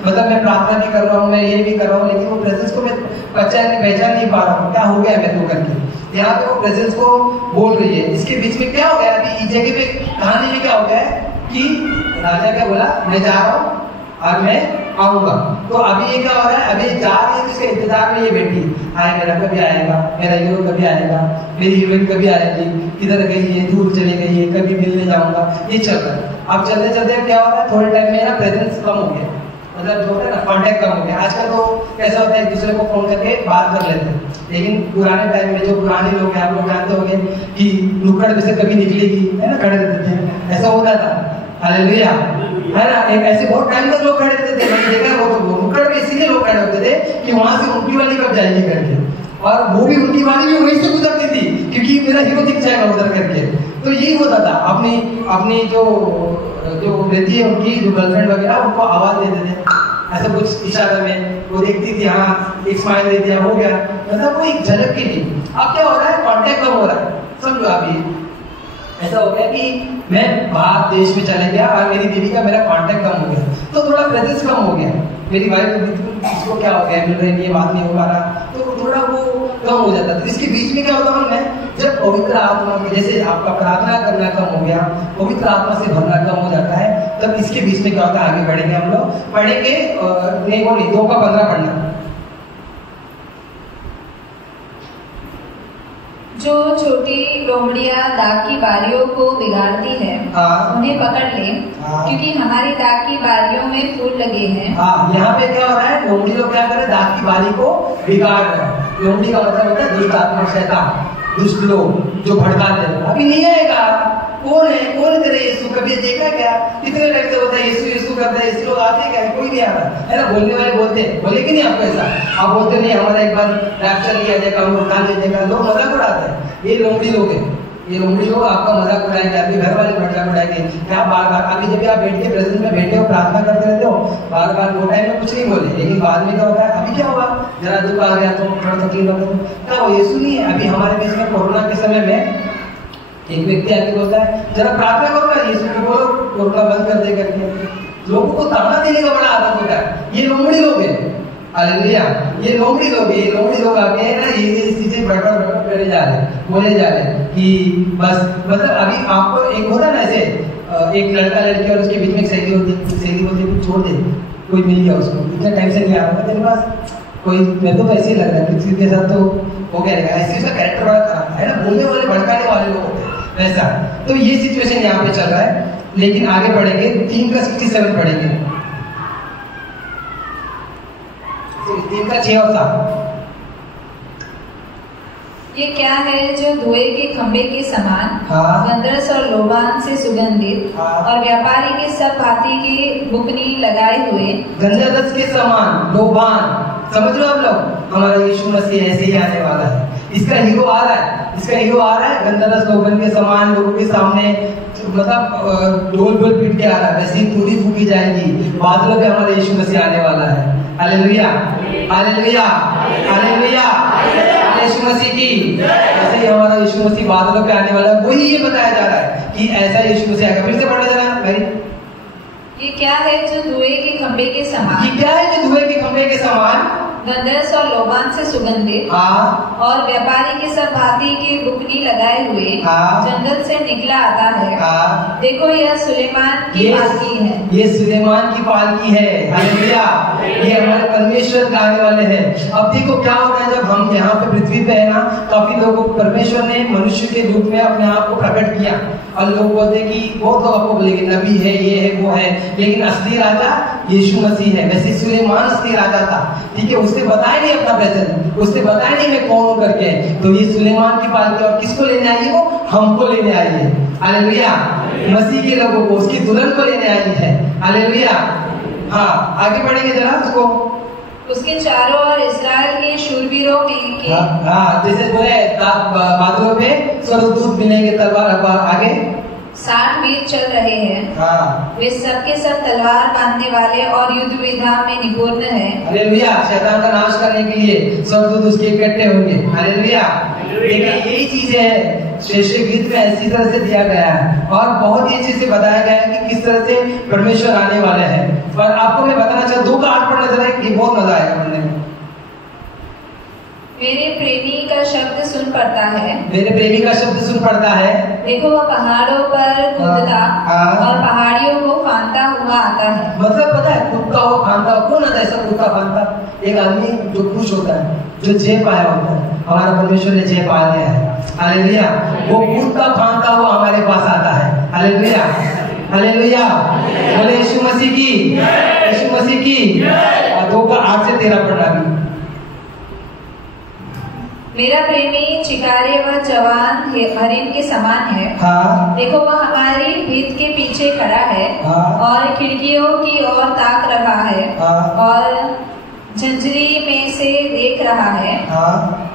मतलब मैं प्रार्थना भी कर रहा हूँ, मैं ये भी कर रहा हूँ, लेकिन वो प्रेजेंस को मैं पहचान नहीं पा रहा हूँ, क्या हो गया मैं तो करके। यहाँ पे वो प्रेजेंस को बोल रही है। इसके बीच में क्या हो गया, अभी इस जगह पे कहानी में क्या हो गया है कि राजा क्या बोला, मैं जा रहा हूँ और मैं आऊंगा। तो अभी ये क्या हो रहा है, अभी जा रही है, इसके इंतजार में ये बैठी, हाय मेरा कभी आएगा, मेरा हीरो कभी आएगा, मेरी हीरोइन कभी आएगी, किधर गई है, दूर चली गई है, कभी मिलने जाऊंगा, ये चल रहा है। अब चलते चलते क्या हो रहा है, थोड़े टाइम में ना प्रेजेंस कम हो गया, मतलब जो है ना कॉन्टेक्ट कम हो गया। आजकल तो कैसा होता है, एक दूसरे को फोन करके बात कर लेते हैं, लेकिन पुराने टाइम में जो पुराने लोग हैं, आप लोग जानते होंगे कि नुक्कड़ में से कभी निकलेगी, है ना, खड़े रहते थे, ऐसा होता था। हालेलुया, है ना? एक ऐसे बहुत टाइम तक लोग खड़े रहते थे, मैंने देखा वो नुक्कड़ में इसीलिए लोग खड़े होते थे कि वहां से उनकी वाली कब जाएगी करके, और वो भी उनकी वाली भी वहीं से गुजरती थी क्योंकि मेरा हीरो दिख जाएगा उधर करके। तो यही होता था, अपनी जो रहती है उनकी जो गर्लफ्रेंड वगैरह, उनको आवाज देते थे ऐसा कुछ इशारे में, वो देखती थी, हाँ एक स्माइल दे दिया, हो गया, मतलब वो एक झलक की थी। अब क्या हो रहा है, कॉन्टेक्ट कम हो रहा है, समझो अभी ऐसा हो गया कि मैं बाहर देश में चले गया और मेरी दीदी का मेरा कांटेक्ट कम हो गया, तो थोड़ा प्रेजेंस कम हो गया। मेरी वाइफ इसको क्या हो गया, मिल रही नहीं, बात नहीं हो पा रहा, तो थोड़ा वो कम हो जाता था। इसके बीच में क्या होता है, मैं जब पवित्र आत्मा में, जैसे आपका प्रार्थना करना कम हो गया, पवित्र आत्मा से भरना कम हो जाता है, तब इसके बीच में क्या होता है, आगे बढ़ेंगे हम लोग, पढ़ेंगे नहीं वो नहीं 2 का 15 पढ़ना। जो छोटी लोमड़ियां दाग की बारियों को बिगाड़ती है, उन्हें पकड़ ले, क्योंकि हमारी दाग की बारियों में फूल लगे हैं। यहाँ पे क्या हो रहा है, लोमड़ी लोग क्या कर रहे हैं, दाग की बारी को बिगाड़ रहे हैं। लोमड़ी का मतलब होता है दुष्ट आत्मा, शैतान। दुष्ट लोग जो भड़काते हैं, अभी नहीं आएगा। कौन है, कौन है तेरे यीशु? कभी देखा क्या? कितने लड़के होते हैं यीशु यीशु करते हैं, ऐसे लोग आते क्या? कोई नहीं आता है ना। बोलने वाले बोलते हैं, बोले कि नहीं आपको ऐसा? आप बोलते नहीं हमारा एक बार रैप्चर लिया जाएगा, हम उठा ले जाएगा, लोग मजाक उड़ाते हैं। ये लोमड़ी लोग हैं, ये लोमड़ी लोग आपका मजाक उड़ाएंगे, आपके घर वाले मजाक उड़ाएंगे। क्या बार बार अभी जब आप बैठ के प्रेजेंस में बैठे हो, प्रार्थना करते रहते हो, बार बार वो टाइम में कुछ नहीं बोले, लेकिन बाद में क्या होता है? अभी क्या हुआ? जरा दुख आ गया तो थोड़ा तकलीफ हो गया, क्या वो यीशु नहीं है? अभी हमारे बीच में कोरोना के समय में एक व्यक्ति आके बोलता है जरा प्रार्थना करो ना, यीशु को बोलो कोरोना बंद कर दे करके। लोगों को ताना देने का बड़ा आदत होता है। ये लोमड़ी लोग हैं, हालेलुया, ये लोमड़ी लोग, ये लोमड़ी लोग आके है ना, ये चीजें बड़बड़ करे जा रहे हैं, बोले जा रहे हैं कि बस मतलब अभी आपको एक होता है ना ऐसे, एक लड़का लड़की और उसके बीच में सहेली होती छोड़ दे, कोई मिल गया उसको, इतना टाइम से नहीं आ रहा तेरे पास कोई, मैं तो वैसे ही लग रहा है किसी के साथ तो हो गया रहेगा, ऐसे उसका कैरेक्टर बड़ा खराब है ना, बोलने वाले भड़काने वाले लोग होते हैं वैसा। तो ये सिचुएशन यहाँ पे चल रहा है, लेकिन आगे बढ़ेंगे 3:67 पढ़ेंगे, 3:6 और 7। ये क्या है जो धुएं के खंभे के समान, गंधरस और लोबान से सुगंधित, और व्यापारी के सब भांति की बुकनी लगाए हुए। गंधरस के समान, लोबान, समझ लो आप लोग, हमारा यीशु मसीह ऐसे ही आने वाला है। इसका हीरो आ रहा है, इसका हीरो आ रहा है गंधरस लोबान के समान, लोगों के सामने मतलब ढोल बोल पीट के आ रहा है, वैसे ही तुरी फूकी जाएगी, बादलों पे हमारा यीशु मसीह आने वाला है। हालेलुया, हालेलुया, हालेलुया, यीशु मसीह की, ऐसे ही हमारा यीशु मसीह बादलों पे आने वाला है। वही ये बताया जा रहा है कि ऐसा यीशु मसीह आएगा। फिर से पढ़ना जरा भाई। ये क्या है जो धुएं के खंभे के समान, ये क्या है जो धुएं के खंभे के समान, गंधरस और लोबान से सुगंधित, और व्यापारी के सब भांति की बुकनी लगाए हुए, जंगल से निकला आता है। देखो यह सुलेमान की पालकी है, ये सुलेमान की पालकी है। हालेलुया, ये हमारे परमेश्वर के आने वाले हैं। अब देखो क्या होता है जब हम यहाँ पे पृथ्वी पे है ना, काफी लोगों को परमेश्वर ने मनुष्य के रूप में अपने आप को प्रकट किया, और लोग बोलते हैं कि बहुत लोग आपको बोलेंगे नबी है, ये है, वो है, लेकिन असली राजा यीशु मसीह है। वैसे सुलेमान असली राजा था, ठीक है, उसने बताया नहीं अपना प्रेजेंट, उसने बताया नहीं मैं कौन हूं करके। तो ये सुलेमान की पालकी, और किसको लेने आई है? वो हमको लेने आई है। हालेलुया, मसीह के लोगों को, उसकी दुल्हन को लेने आई है। हालेलुया। हाँ, आगे बढ़ेंगे जरा उसको। उसके चारों ओर इस्राएल के शूरवीरों में के, जैसे बोले बादलों पे स्वर्गदूत मिलेंगे, तलवार, आगे 60 वीर चल रहे हैं। वे सबके सब तलवार बांधने वाले और युद्ध विधा में निपुण है। हालेलुया, शैतान का नाश करने के लिए स्वर्गदूत उसके इकट्ठे होंगे। हालेलुया, लेकिन यही चीज है श्रेष्ठ गीत में ऐसी तरह से दिया गया है, और बहुत ही अच्छे से बताया गया है कि किस तरह से परमेश्वर आने वाले हैं। पर आपको मैं बताना चाहता हूँ, 2 का 8 पढ़ना चला, ये बहुत मजा आएगा पढ़ने में। मेरे प्रेमी का शब्द सुन पड़ता है, मेरे प्रेमी का शब्द सुन पड़ता है। देखो वह पहाड़ों पर कूदता और पहाड़ियों को फांदता हुआ आता है। मतलब पता है, कूदता हुआ फांदता हुआ कौन आता है? ऐसा कूदता फांदता एक आदमी जो खुश होता है, जो जय पाया होता है। हमारा परमेश्वर ने जय पा लिया है। हालेलुया, वो कूदता फांदता हुआ हमारे पास आता है। हालेलुया, हालेलुया, बोले यीशु मसीह की, यीशु मसीह की। 2 का 8 से 13 पढ़ना भी। मेरा प्रेमी चिकारे व जवान हरिण के समान है। देखो वह हमारी भीत के पीछे खड़ा है, और खिड़कियों की ओर ताक रहा है, और झंझरी में से देख रहा है।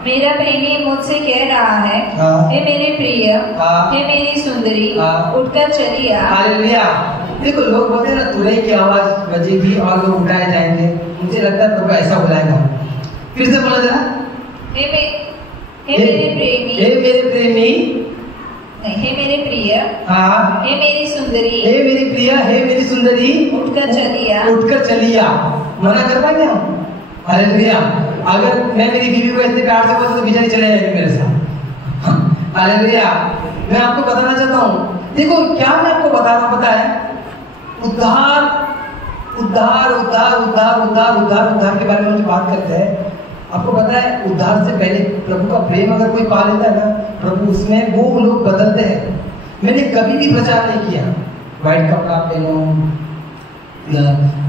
मेरा प्रेमी मुझसे कह रहा है, हे मेरे प्रिय, हे मेरी सुंदरी, उठकर चली आ। हालेलुया। देखो लोग बोलते हैं ना, तुरई की आवाज बजेगी और लोग उठाए जाएंगे। मुझे लगता है प्रभु ऐसा बुलाएगा। फिर से बोला जरा, हे मेरे प्रेमी, हे मेरे प्रेमी, हे मेरे प्रिय, हे मेरी सुंदरी, हे मेरी प्रिय, हे मेरी सुंदरी, उठकर चलिया, उठकर चलिया। मना कर पाएंगे हम? हालेलुया। अगर मैं मेरी बीवी को इतने प्यार से बोलता तो बेचारी चले जाएगी मेरे साथ। हालेलुया। मैं आपको बताना चाहता हूँ, देखो क्या मैं आपको बताना पता है, उद्धार उद्धार उद्धार उद्धार उद्धार उद्धार उद्धार के बारे में जो बात करते हैं, आपको पता है उद्धार से पहले प्रभु का प्रेम अगर कोई पा लेता है ना, प्रभु उसमें वो लोग बदलते हैं। मैंने कभी भी प्रचार नहीं किया व्हाइट कपड़ा पहनो,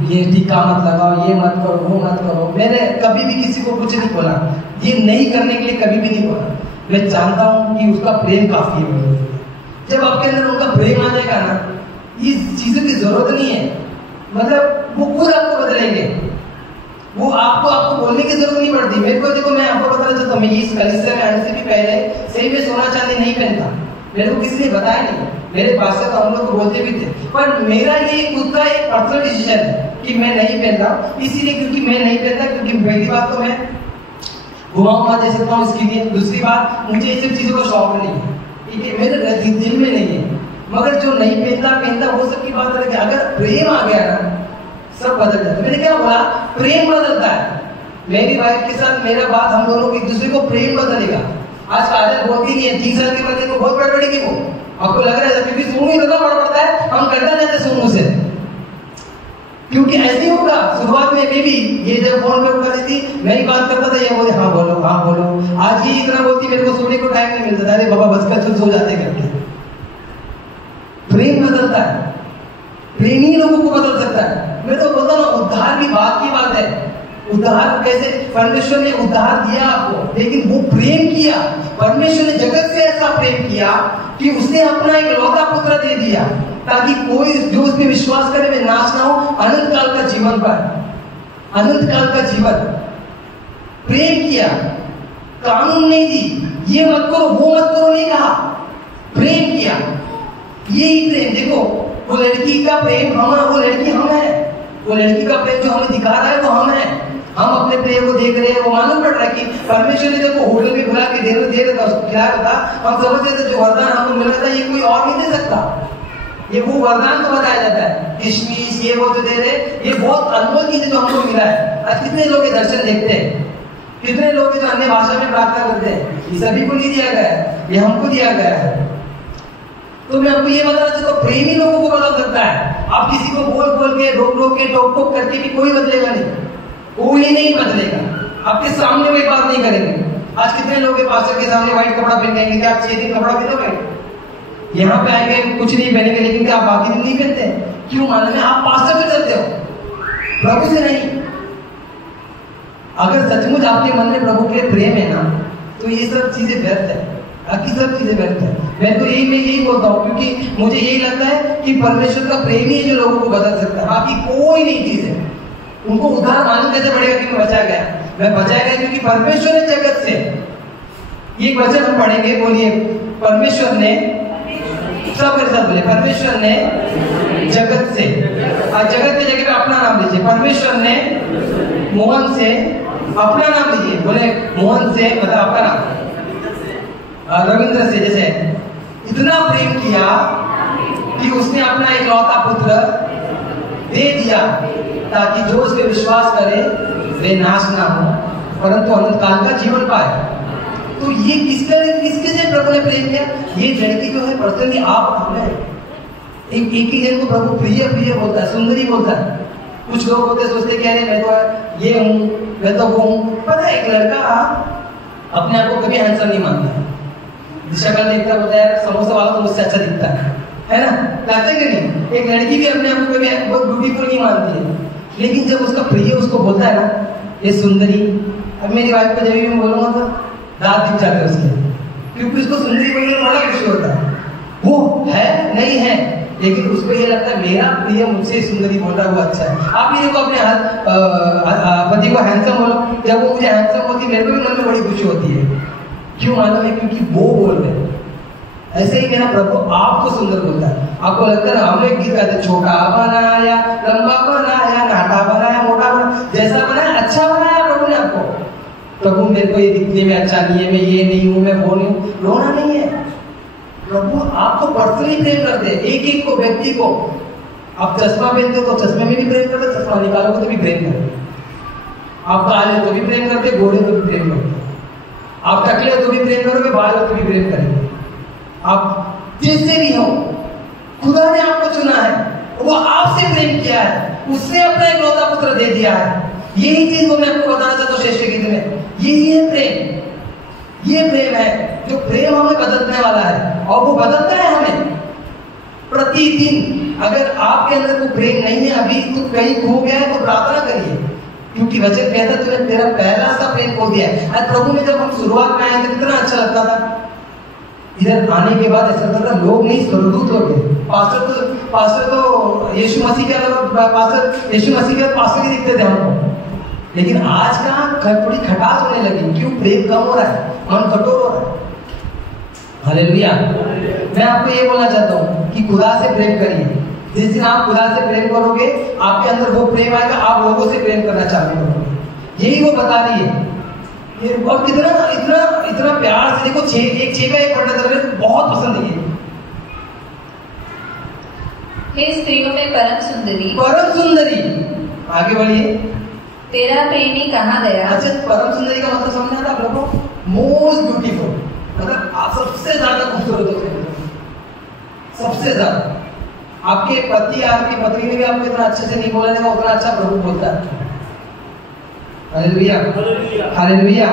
ये टीका मत लगाओ, ये मत करो, वो मत करो। मैंने कभी भी किसी को कुछ नहीं बोला, ये नहीं करने के लिए कभी भी नहीं बोला। मैं जानता हूं कि उसका प्रेम काफी है। जब आपके अंदर उनका प्रेम आ जाएगा ना, इस चीजों की जरूरत नहीं है, मतलब वो खुद आपको बदलेंगे। वो आपको बोलने की जरूरत नहीं पड़ती। मेरे को देखो, मैं आपको बताना चाहता हूँ, मैं इस कलीसिया में आने से भी पहले सही में सोना चांदी नहीं पहनता। मेरे को किसी ने बताया नहीं, मेरे पास से तो हम लोग बोलते भी थे, पर मेरा ये खुद का एक पर्सनल डिसीजन है कि मैं नहीं पहनता। इसीलिए क्योंकि मैं नहीं पहनता, क्योंकि पहली बात तो मैं घुमाऊंगा दे सकता हूँ इसके लिए, दूसरी बात मुझे ये सब चीजों का शौक नहीं है, ठीक है, मेरे दिल में नहीं है। मगर जो नहीं पहनता वो सब की बात अलग है। अगर प्रेम आ गया ना, सब बदल जाता है। मैंने क्या बोला? प्रेम बदलता है। मेरी वाइफ के साथ मेरा बात, हम दोनों एक दूसरे को प्रेम बदलेगा। आज काजल बोलती नहीं है, 30 साल के बंदे को बहुत बड़बड़ेगी वो, आपको लग रहा है क्योंकि सोनू इतना बड़ा पड़ता है, हम करना चाहते सोनू से, क्योंकि ऐसे ही होगा। शुरुआत में भी ये जब फोन पे उठा देती, मैं ही बात करता था, ये बोले हाँ बोलो हाँ बोलो। आज ही इतना बोलती, मेरे को सोने को टाइम नहीं मिलता था, अरे बाबा बस कर, सो जाते करके। प्रेम बदलता है, प्रेम ही लोगों को बदल सकता है। मैं तो बोलता हूँ, उद्धार भी बात की बात है। उद्धार कैसे? परमेश्वर ने उद्धार दिया आपको, लेकिन वो प्रेम किया। परमेश्वर ने जगत से ऐसा प्रेम किया कि उसने अपना एक लौता पुत्र दे दिया, ताकि कोई जो उसमें विश्वास करे वे नाश ना हो, अनंत काल का जीवन पाए। अनंत काल का जीवन प्रेम किया, कानून नहीं दी, ये मत करो वो मत करो नहीं कहा, प्रेम किया। यही प्रेम, देखो वो लड़की का प्रेम हम, वो लड़की हम है। वो लड़की का प्रेम जो हमें दिखा रहा है वो हम है। हम अपने प्रेम को देख रहे हैं, वो मालूम पड़ रहा है कि परमेश्वर ने जब वो होटल में बुला के दे रहा था, खिला रहा था, हम समझते थे जो वरदान हमको मिल रहा था ये कोई और नहीं दे सकता। ये वो वरदान को बताया जाता है, किशमिश ये वो जो दे रहे, ये बहुत अनमोल चीज है जो हमको मिला है। आज कितने लोग ये दर्शन देखते हैं, कितने लोग जो अन्य भाषा में प्रार्थना करते हैं, ये सभी को नहीं दिया गया है, ये हमको दिया गया है। तो मैं आपको ये बताना चाहता हूँ, प्रेम ही लोगों को बदल सकता है। आप किसी को बोल बोल के, रोक के, टोक करके भी कोई बदलेगा नहीं, कोई नहीं बदलेगा। आपके सामने वो बात नहीं करेंगे। आज कितने लोग पास्टर के सामने व्हाइट कपड़ा पहनेंगे, क्या आप 6 दिन कपड़ा पहनोगे? यहाँ पे आएंगे कुछ नहीं पहनेंगे, लेकिन क्या आप बाकी दिन नहीं पहनते? क्यों? मालूम है आप पास्टर से चलते हो, प्रभु से नहीं। अगर सचमुच आपके मन में प्रभु के प्रेम है ना, तो ये सब चीजें व्यर्थ है, बाकी सब चीजें व्यर्थ है। मैं यही बोलता हूँ, क्योंकि मुझे यही लगता है कि परमेश्वर का प्रेम ही है जो लोगों को बदल सकता है, बाकी कोई नहीं चीज है। उनको उद्धार मालूम कैसे पड़ेगा कि मैं बचा गया? मैं बचाया गया क्योंकि परमेश्वर ने जगत से, ये वचन हम पढ़ेंगे, बोलिए परमेश्वर ने, सब मेरे साथ बोले, परमेश्वर ने जगत से, जगत की जगह पे अपना नाम लीजिए, परमेश्वर ने मोहन से अपना नाम लीजिए, बोले मोहन से मतलब आपका नाम, रविंद्र से, जैसे इतना प्रेम किया कि उसने अपना एक लौता पुत्र दे दिया, ताकि जो उसके विश्वास करे वे नाश ना हो, परंतु अनंत काल का जीवन पाए। तो ये किसके लिए प्रभु ने प्रेम किया? ये लड़की जो है पर्सनली आप हमें एक ही जन को प्रभु प्रिय प्रिय बोलता है, सुंदरी बोलता है। कुछ लोग होते सोचते कह रहे मैं तो ये हूँ, मैं तो वो हूँ। पता है एक लड़का अपने आप को कभी हैंडसम नहीं मानता, शक्ल देखता बोलता है समोसा वाला तो मुझसे अच्छा दिखता है ना, लगता कि नहीं? एक लड़की भी अपने आप को कभी बहुत ब्यूटीफुल नहीं मानती है, लेकिन जब उसका प्रिय उसको बोलता है ना ये सुंदरी, अब मेरी वाइफ को जब भी मैं बोलूंगा तो दांत दिख जाते उसके, क्योंकि उसको सुंदरी बोलने में बड़ा खुशी होता है। वो है नहीं है, लेकिन उसको ये लगता है मेरा प्रिय मुझसे सुंदरी बोल रहा है, वो अच्छा है। आप ये देखो अपने पति को हैंडसम बोलो, जब वो मुझे हैंडसम होती है मेरे को भी मन में बड़ी खुशी होती है। क्यों मालूम है? क्योंकि वो बोल रहे हैं। ऐसे ही मेरा प्रभु आपको सुंदर बोलता है। आपको लगता है ना, हम लोग गीत गाते, छोटा बनाया, लंबा बनाया, नाटा बनाया, मोटा बनाया, जैसा बनाया अच्छा बनाया प्रभु ने आपको। प्रभु मेरे को ये दिखने में अच्छा नहीं है, मैं ये नहीं हूँ, मैं वो नहीं हूँ, रोना नहीं है। प्रभु आपको पर्सनली प्रेम करते हैं, एक एक को, व्यक्ति को। आप चश्मा पहनते हो तो चश्मे में भी प्रेम करते, चश्मा निकालोगे तो भी प्रेम करते, आप काले तो भी प्रेम करते, गोरे तो भी प्रेम करते, आप टकले हो तो भी प्रेम करोगे, बाल हो तो भी प्रेम करेंगे। आप जैसे भी हो, खुदा ने आपको चुना है, वो आपसे प्रेम किया है, उसने अपना एक लौता पुत्र दे दिया है। यही चीज को मैं आपको बताना चाहता हूँ श्रेष्ठ गीत में। यही है प्रेम, ये प्रेम है जो प्रेम हमें बदलने वाला है, और वो बदलता है हमें प्रतिदिन। अगर आपके अंदर कोई प्रेम नहीं है अभी, तो कहीं खो गया है तो प्रार्थना करिए, क्योंकि वचन कहता है तूने तेरा पहला सा प्रेम खो दिया है। आज प्रभु में जब हम शुरुआत में आए तो कितना अच्छा लगता था, इधर आने के बाद ऐसा लगता था लोग नहीं स्वर्गदूत हो गए। पास्टर तो यीशु मसीह के अलावा पास्टर यीशु मसीह के पास्टर ही दिखते थे हमको। लेकिन आज का थोड़ी खटास होने लगी, क्यों? प्रेम कम हो रहा है, मन कठोर हो रहा है। हालेलुया। मैं आपको ये बोलना चाहता हूँ कि खुदा से प्रेम करिए। जिस दिन आप खुदा से प्रेम करोगे आपके अंदर वो प्रेम आएगा, आप लोगों से प्रेम करना चालू करोगे। यही वो बता रही है। और कितना इतना इतना प्यार से देखो, छह का एक पढ़ना चाह रहे, बहुत पसंद है ये। हे स्त्रियों में परम सुंदरी, परम सुंदरी, आगे बढ़िए। तेरा प्रेमी कहाँ गया? अच्छा, परम सुंदरी का मतलब समझ आता आप लोगों को? मोस्ट ब्यूटीफुल, मतलब आप सबसे ज्यादा खूबसूरत हो, सबसे ज्यादा। आपके पति आपकी पत्नी ने भी आपको इतना अच्छे से नहीं बोला जाएगा, उतना अच्छा प्रभु बोलता है। Hallelujah, hallelujah.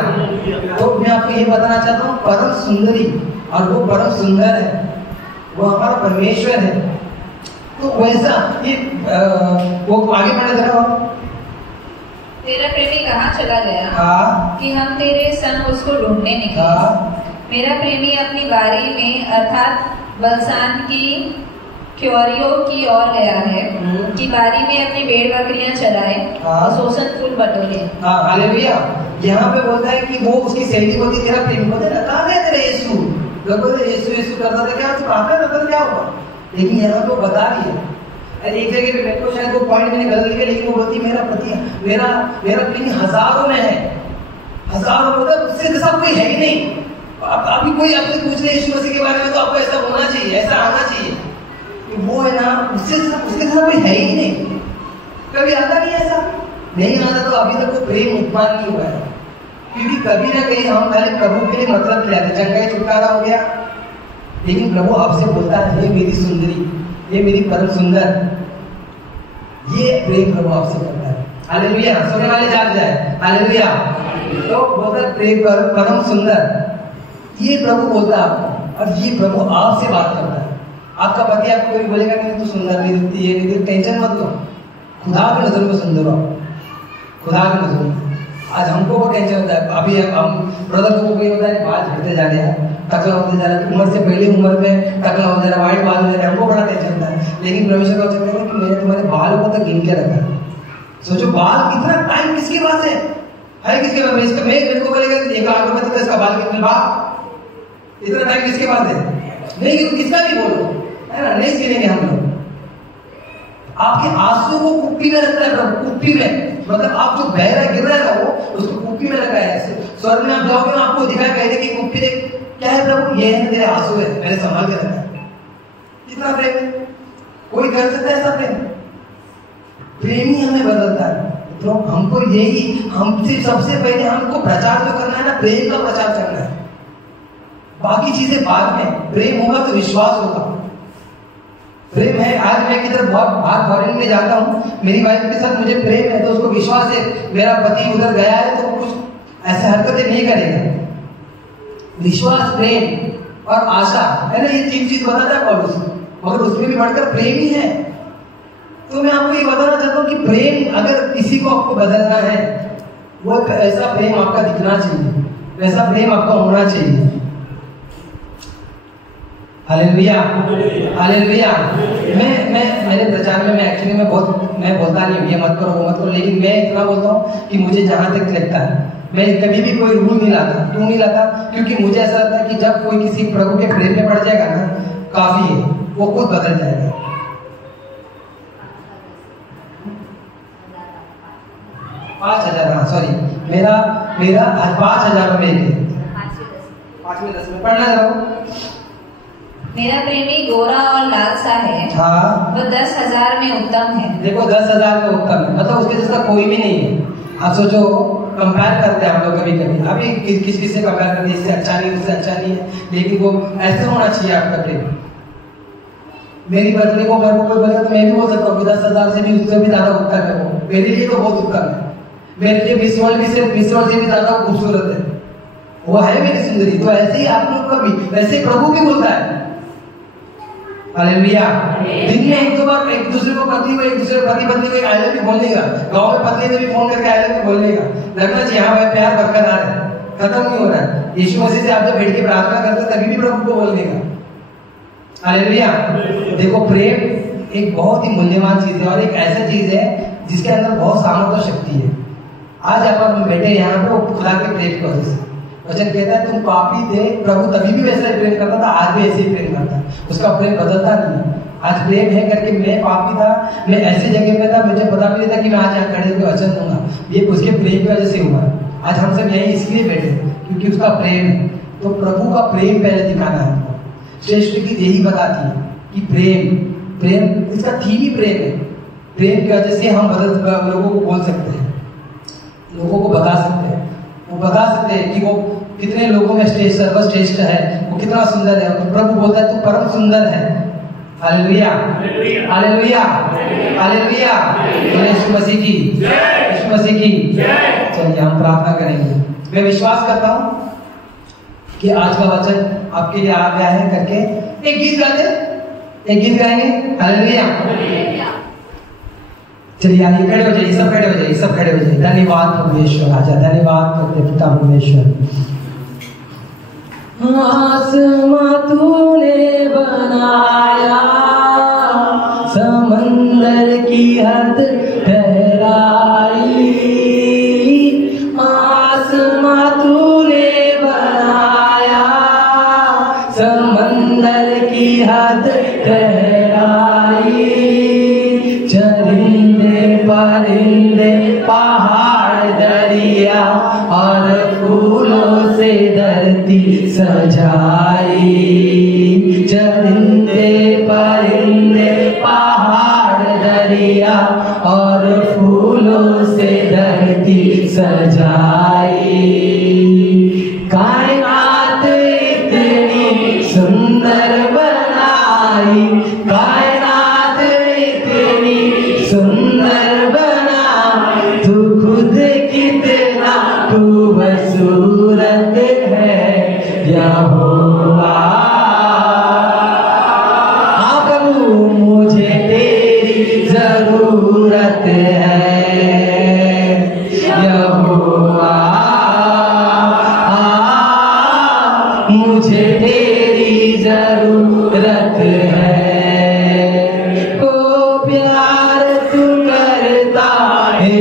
तो मैं आपको ये बताना चाहता हूँ, परम सुंदरी, और वो परम सुंदर है, वो हमारा परमेश्वर है। तो वैसा ये वो आगे बढ़ने जरा। तेरा प्रेमी कहाँ चला गया? हाँ, कि हम तेरे संग उसको ढूंढने निकले। हाँ, मेरा प्रेमी अपनी बारी में अर्थात बलसान की क्योरियों की ओर गया है कि बारी में अपनी भेड़ बकरियां चराए और शोषण फूल बटोरे। हालेलुया। यहाँ पे बोलता है कि वो उसकी सहेली बोलती तेरा प्रेमी, बोलते ना कहाँ गया तेरा यीशु? लोग बोलते यीशु यीशु करता था, क्या तू आता था क्या हुआ? लेकिन यहाँ पे बता रही है। एक जगह पे मेरे को शायद वो पॉइंट मैंने गलत लिखा, लेकिन वो बोलती मेरा पति मेरा प्रेमी हजारों में है, हजारों, मतलब उससे तो सब कोई है ही नहीं। अभी कोई आपसे पूछ ले यीशु मसीह के बारे में तो आपको ऐसा होना चाहिए, ऐसा आना चाहिए कि वो है ना, उसके साथ कोई है ही नहीं। कभी आता नहीं ऐसा? नहीं आता तो अभी तक वो प्रेम उत्पन्न नहीं हुआ है, क्योंकि कभी ना कहीं हम पहले प्रभु के लिए मतलब किया था, जंग का छुटकारा हो गया। लेकिन प्रभु आपसे बोलता है ये मेरी सुंदरी, ये मेरी परम सुंदर, ये प्रेम प्रभु आपसे करता है। हालेलुया। सुनने वाले जाग जाए। हालेलुया। तो बोलता प्रेम परम सुंदर, ये प्रभु बोलता है आपको, और ये प्रभु आपसे बात करता है। आपका पति आपको कभी बोलेगा कि तू सुंदर नहीं दिखती है, नहीं, टेंशन मत लो, खुदा की नजर में सुंदर हो, खुदा की नजर में। आज हमको वो टेंशन होता है, अभी हम ब्रदर को कोई होता है बाल झड़ते जा रहे हैं, टकला होते जा रहा है, उम्र से पहले उम्र में टकला हो जा रहा है, वाइट बाल हो जा रहे हैं, हमको बड़ा टेंशन होता है। लेकिन परमेश्वर का वचन कहता है कि मैंने तुम्हारे बालों को तक गिन के रखा है। सोचो बाल कितना टाइम किसके पास है किसके पास? इसका मेरे को बोलेगा 1 लाख रुपए तक इसका बाल कितने बाप, इतना टाइम किसके पास है? नहीं, किसका भी बोलो है ना, नहीं सुनेंगे हम लोग। आपके आंसू को कुप्पी में रखता है प्रभु, कुप्पी में, मतलब आप जो बह रहा गिर रहा है वो उसको कुप्पी में रखा है। स्वर्ग में आप जाओगे ना, आपको दिखाई कहेगा कि कुप्पी देख क्या है प्रभु, ये है तेरे आंसू है, मैंने संभाल के रखा है। कितना प्रेम है, कोई कर सकता है ऐसा प्रेम? प्रेमी हमें बदलता है। तो हमको यही, हमसे सबसे पहले हमको प्रचार जो करना है ना, प्रेम का प्रचार करना है, बाकी चीजें बाद में। प्रेम होगा तो विश्वास होगा। प्रेम है, आज मैं किधर बहुत फॉरेन में जाता हूँ, मेरी वाइफ के साथ मुझे प्रेम है तो उसको विश्वास है मेरा पति उधर गया है तो कुछ ऐसे हरकतें नहीं करेगा। विश्वास, प्रेम और आशा है ना, ये 3 चीज बताता है पौलुस, मगर उसमें भी बढ़कर प्रेम ही है। तो मैं आपको ये बताना चाहता हूँ कि प्रेम अगर किसी को आपको बदलना है, वो ऐसा प्रेम आपका दिखना चाहिए, वैसा प्रेम आपका होना चाहिए। Hallelujah, hallelujah. मैं मेरे प्रचार में मैं एक्चुअली मैं बोलता नहीं, ये मत करो वो मत करो, लेकिन मैं इतना बोलता हूँ कि मुझे जहां तक लगता है मैं कभी भी कोई रूल नहीं लाता। क्यों नहीं लाता? क्योंकि मुझे ऐसा लगता है कि जब कोई किसी प्रभु के प्रेम में पड़ जाएगा ना, काफी है, वो खुद बदल जाएगा। सॉरी, मेरा 5,000 में 5 में पढ़ना जरा। मेरा प्रेमी गोरा और लाल सा है, हाँ, वो 10,000 में उत्तम है। देखो 10,000 में उत्तम है, मतलब उसके जैसा कोई भी नहीं है। आप सोचो, कंपेयर करते हैं हम लोग कभी कभी, अभी किस से कंपेयर करते हैं, इससे अच्छा नहीं उससे अच्छा नहीं है, लेकिन वो ऐसे होना चाहिए आपका प्रेम। मेरी पत्नी को घर को कोई बोलेगा तो मैं भी बोल सकता हूँ 10,000 से भी उससे भी ज्यादा उत्तम है वो, मेरे लिए तो बहुत उत्तम है। मेरे लिए मिस वर्ल्ड से भी ज्यादा खूबसूरत है, वो है मेरी सुंदरी। तो ऐसे ही आप लोग का भी, वैसे प्रभु भी बोलता है। हालेलुया। दिन में एक दो बार एक दूसरे को पति पत्नी को आई लव यू बोल देगा। गाँव में पत्नी ने भी फोन करके आई लव यू बोल देगा। लगना चाहिए हाँ भाई प्यार बरकरार है, खत्म नहीं हो रहा है। यीशु मसीह से आप जब बैठ के प्रार्थना करते तभी भी प्रभु को बोल देगा। हालेलुया। देखो प्रेम एक बहुत ही मूल्यवान चीज है और एक ऐसा चीज है जिसके अंदर बहुत सामर्थ्य और शक्ति है। आज अपन बैठे यहाँ पे खुदा के प्रेम की वजह से। वचन कहता है तुम पापी थे, प्रभु तभी भी वैसा ही प्रेम करता था, आज भी ऐसे ही प्रेम करता है, उसका प्रेम बदलता नहीं। आज प्रेम है करके मैं पापी था, मैं ऐसी जगह पे था, मुझे पता भी नहीं था कि मैं आज यहाँ खड़े होकर वचन दूंगा, ये उसके प्रेम की वजह से हुआ। आज हम सब यहीं इसलिए बैठे क्योंकि उसका प्रेम है। तो प्रभु का प्रेम पहले दिखाना है हमको। श्रेष्ठ गीत यही बताती है कि प्रेम इसका थीम ही प्रेम है। प्रेम की वजह से हम लोगों को बोल सकते हैं, लोगों को बता सकते हैं, वो बता सकते हैं कि वो कितने लोगों में सर्वश्रेष्ठ है, वो कितना सुंदर है। तो प्रभु बोलता है तू परम सुंदर है। Hallelujah, hallelujah, hallelujah. यीशु मसीह की, यीशु मसीह की। चलिए हम प्रार्थना करेंगे। मैं विश्वास करता हूँ कि आज का वचन आपके लिए आ गया है करके एक गीत गाएंगे। हालेलुया। चलिए आइए खड़े हो जाइए, सब खड़े हो जाइए। धन्यवाद परमेश्वर राजा, धन्यवाद करते पिता परमेश्वर। आसमां तूने बनाया, समंदर की हद ठहराई। आसमां तूने बनाया, समंदर की हद ठहराई। चरिंदे परिंदे पहाड़ दरिया और फूलों से धरती सजाई। चरिंदे परिंदे पहाड़ दरिया और फूलों से धरती सजाई। कायनात इतनी सुंदर बनाई, कायनात इतनी सुंदर बनाई। तू खुद कितना खूबसूरत है यहोवा। हाँ प्रभु मुझे तेरी जरूरत है यहोवा। मुझे तेरी जरूरत है। ओ प्यार तू करता है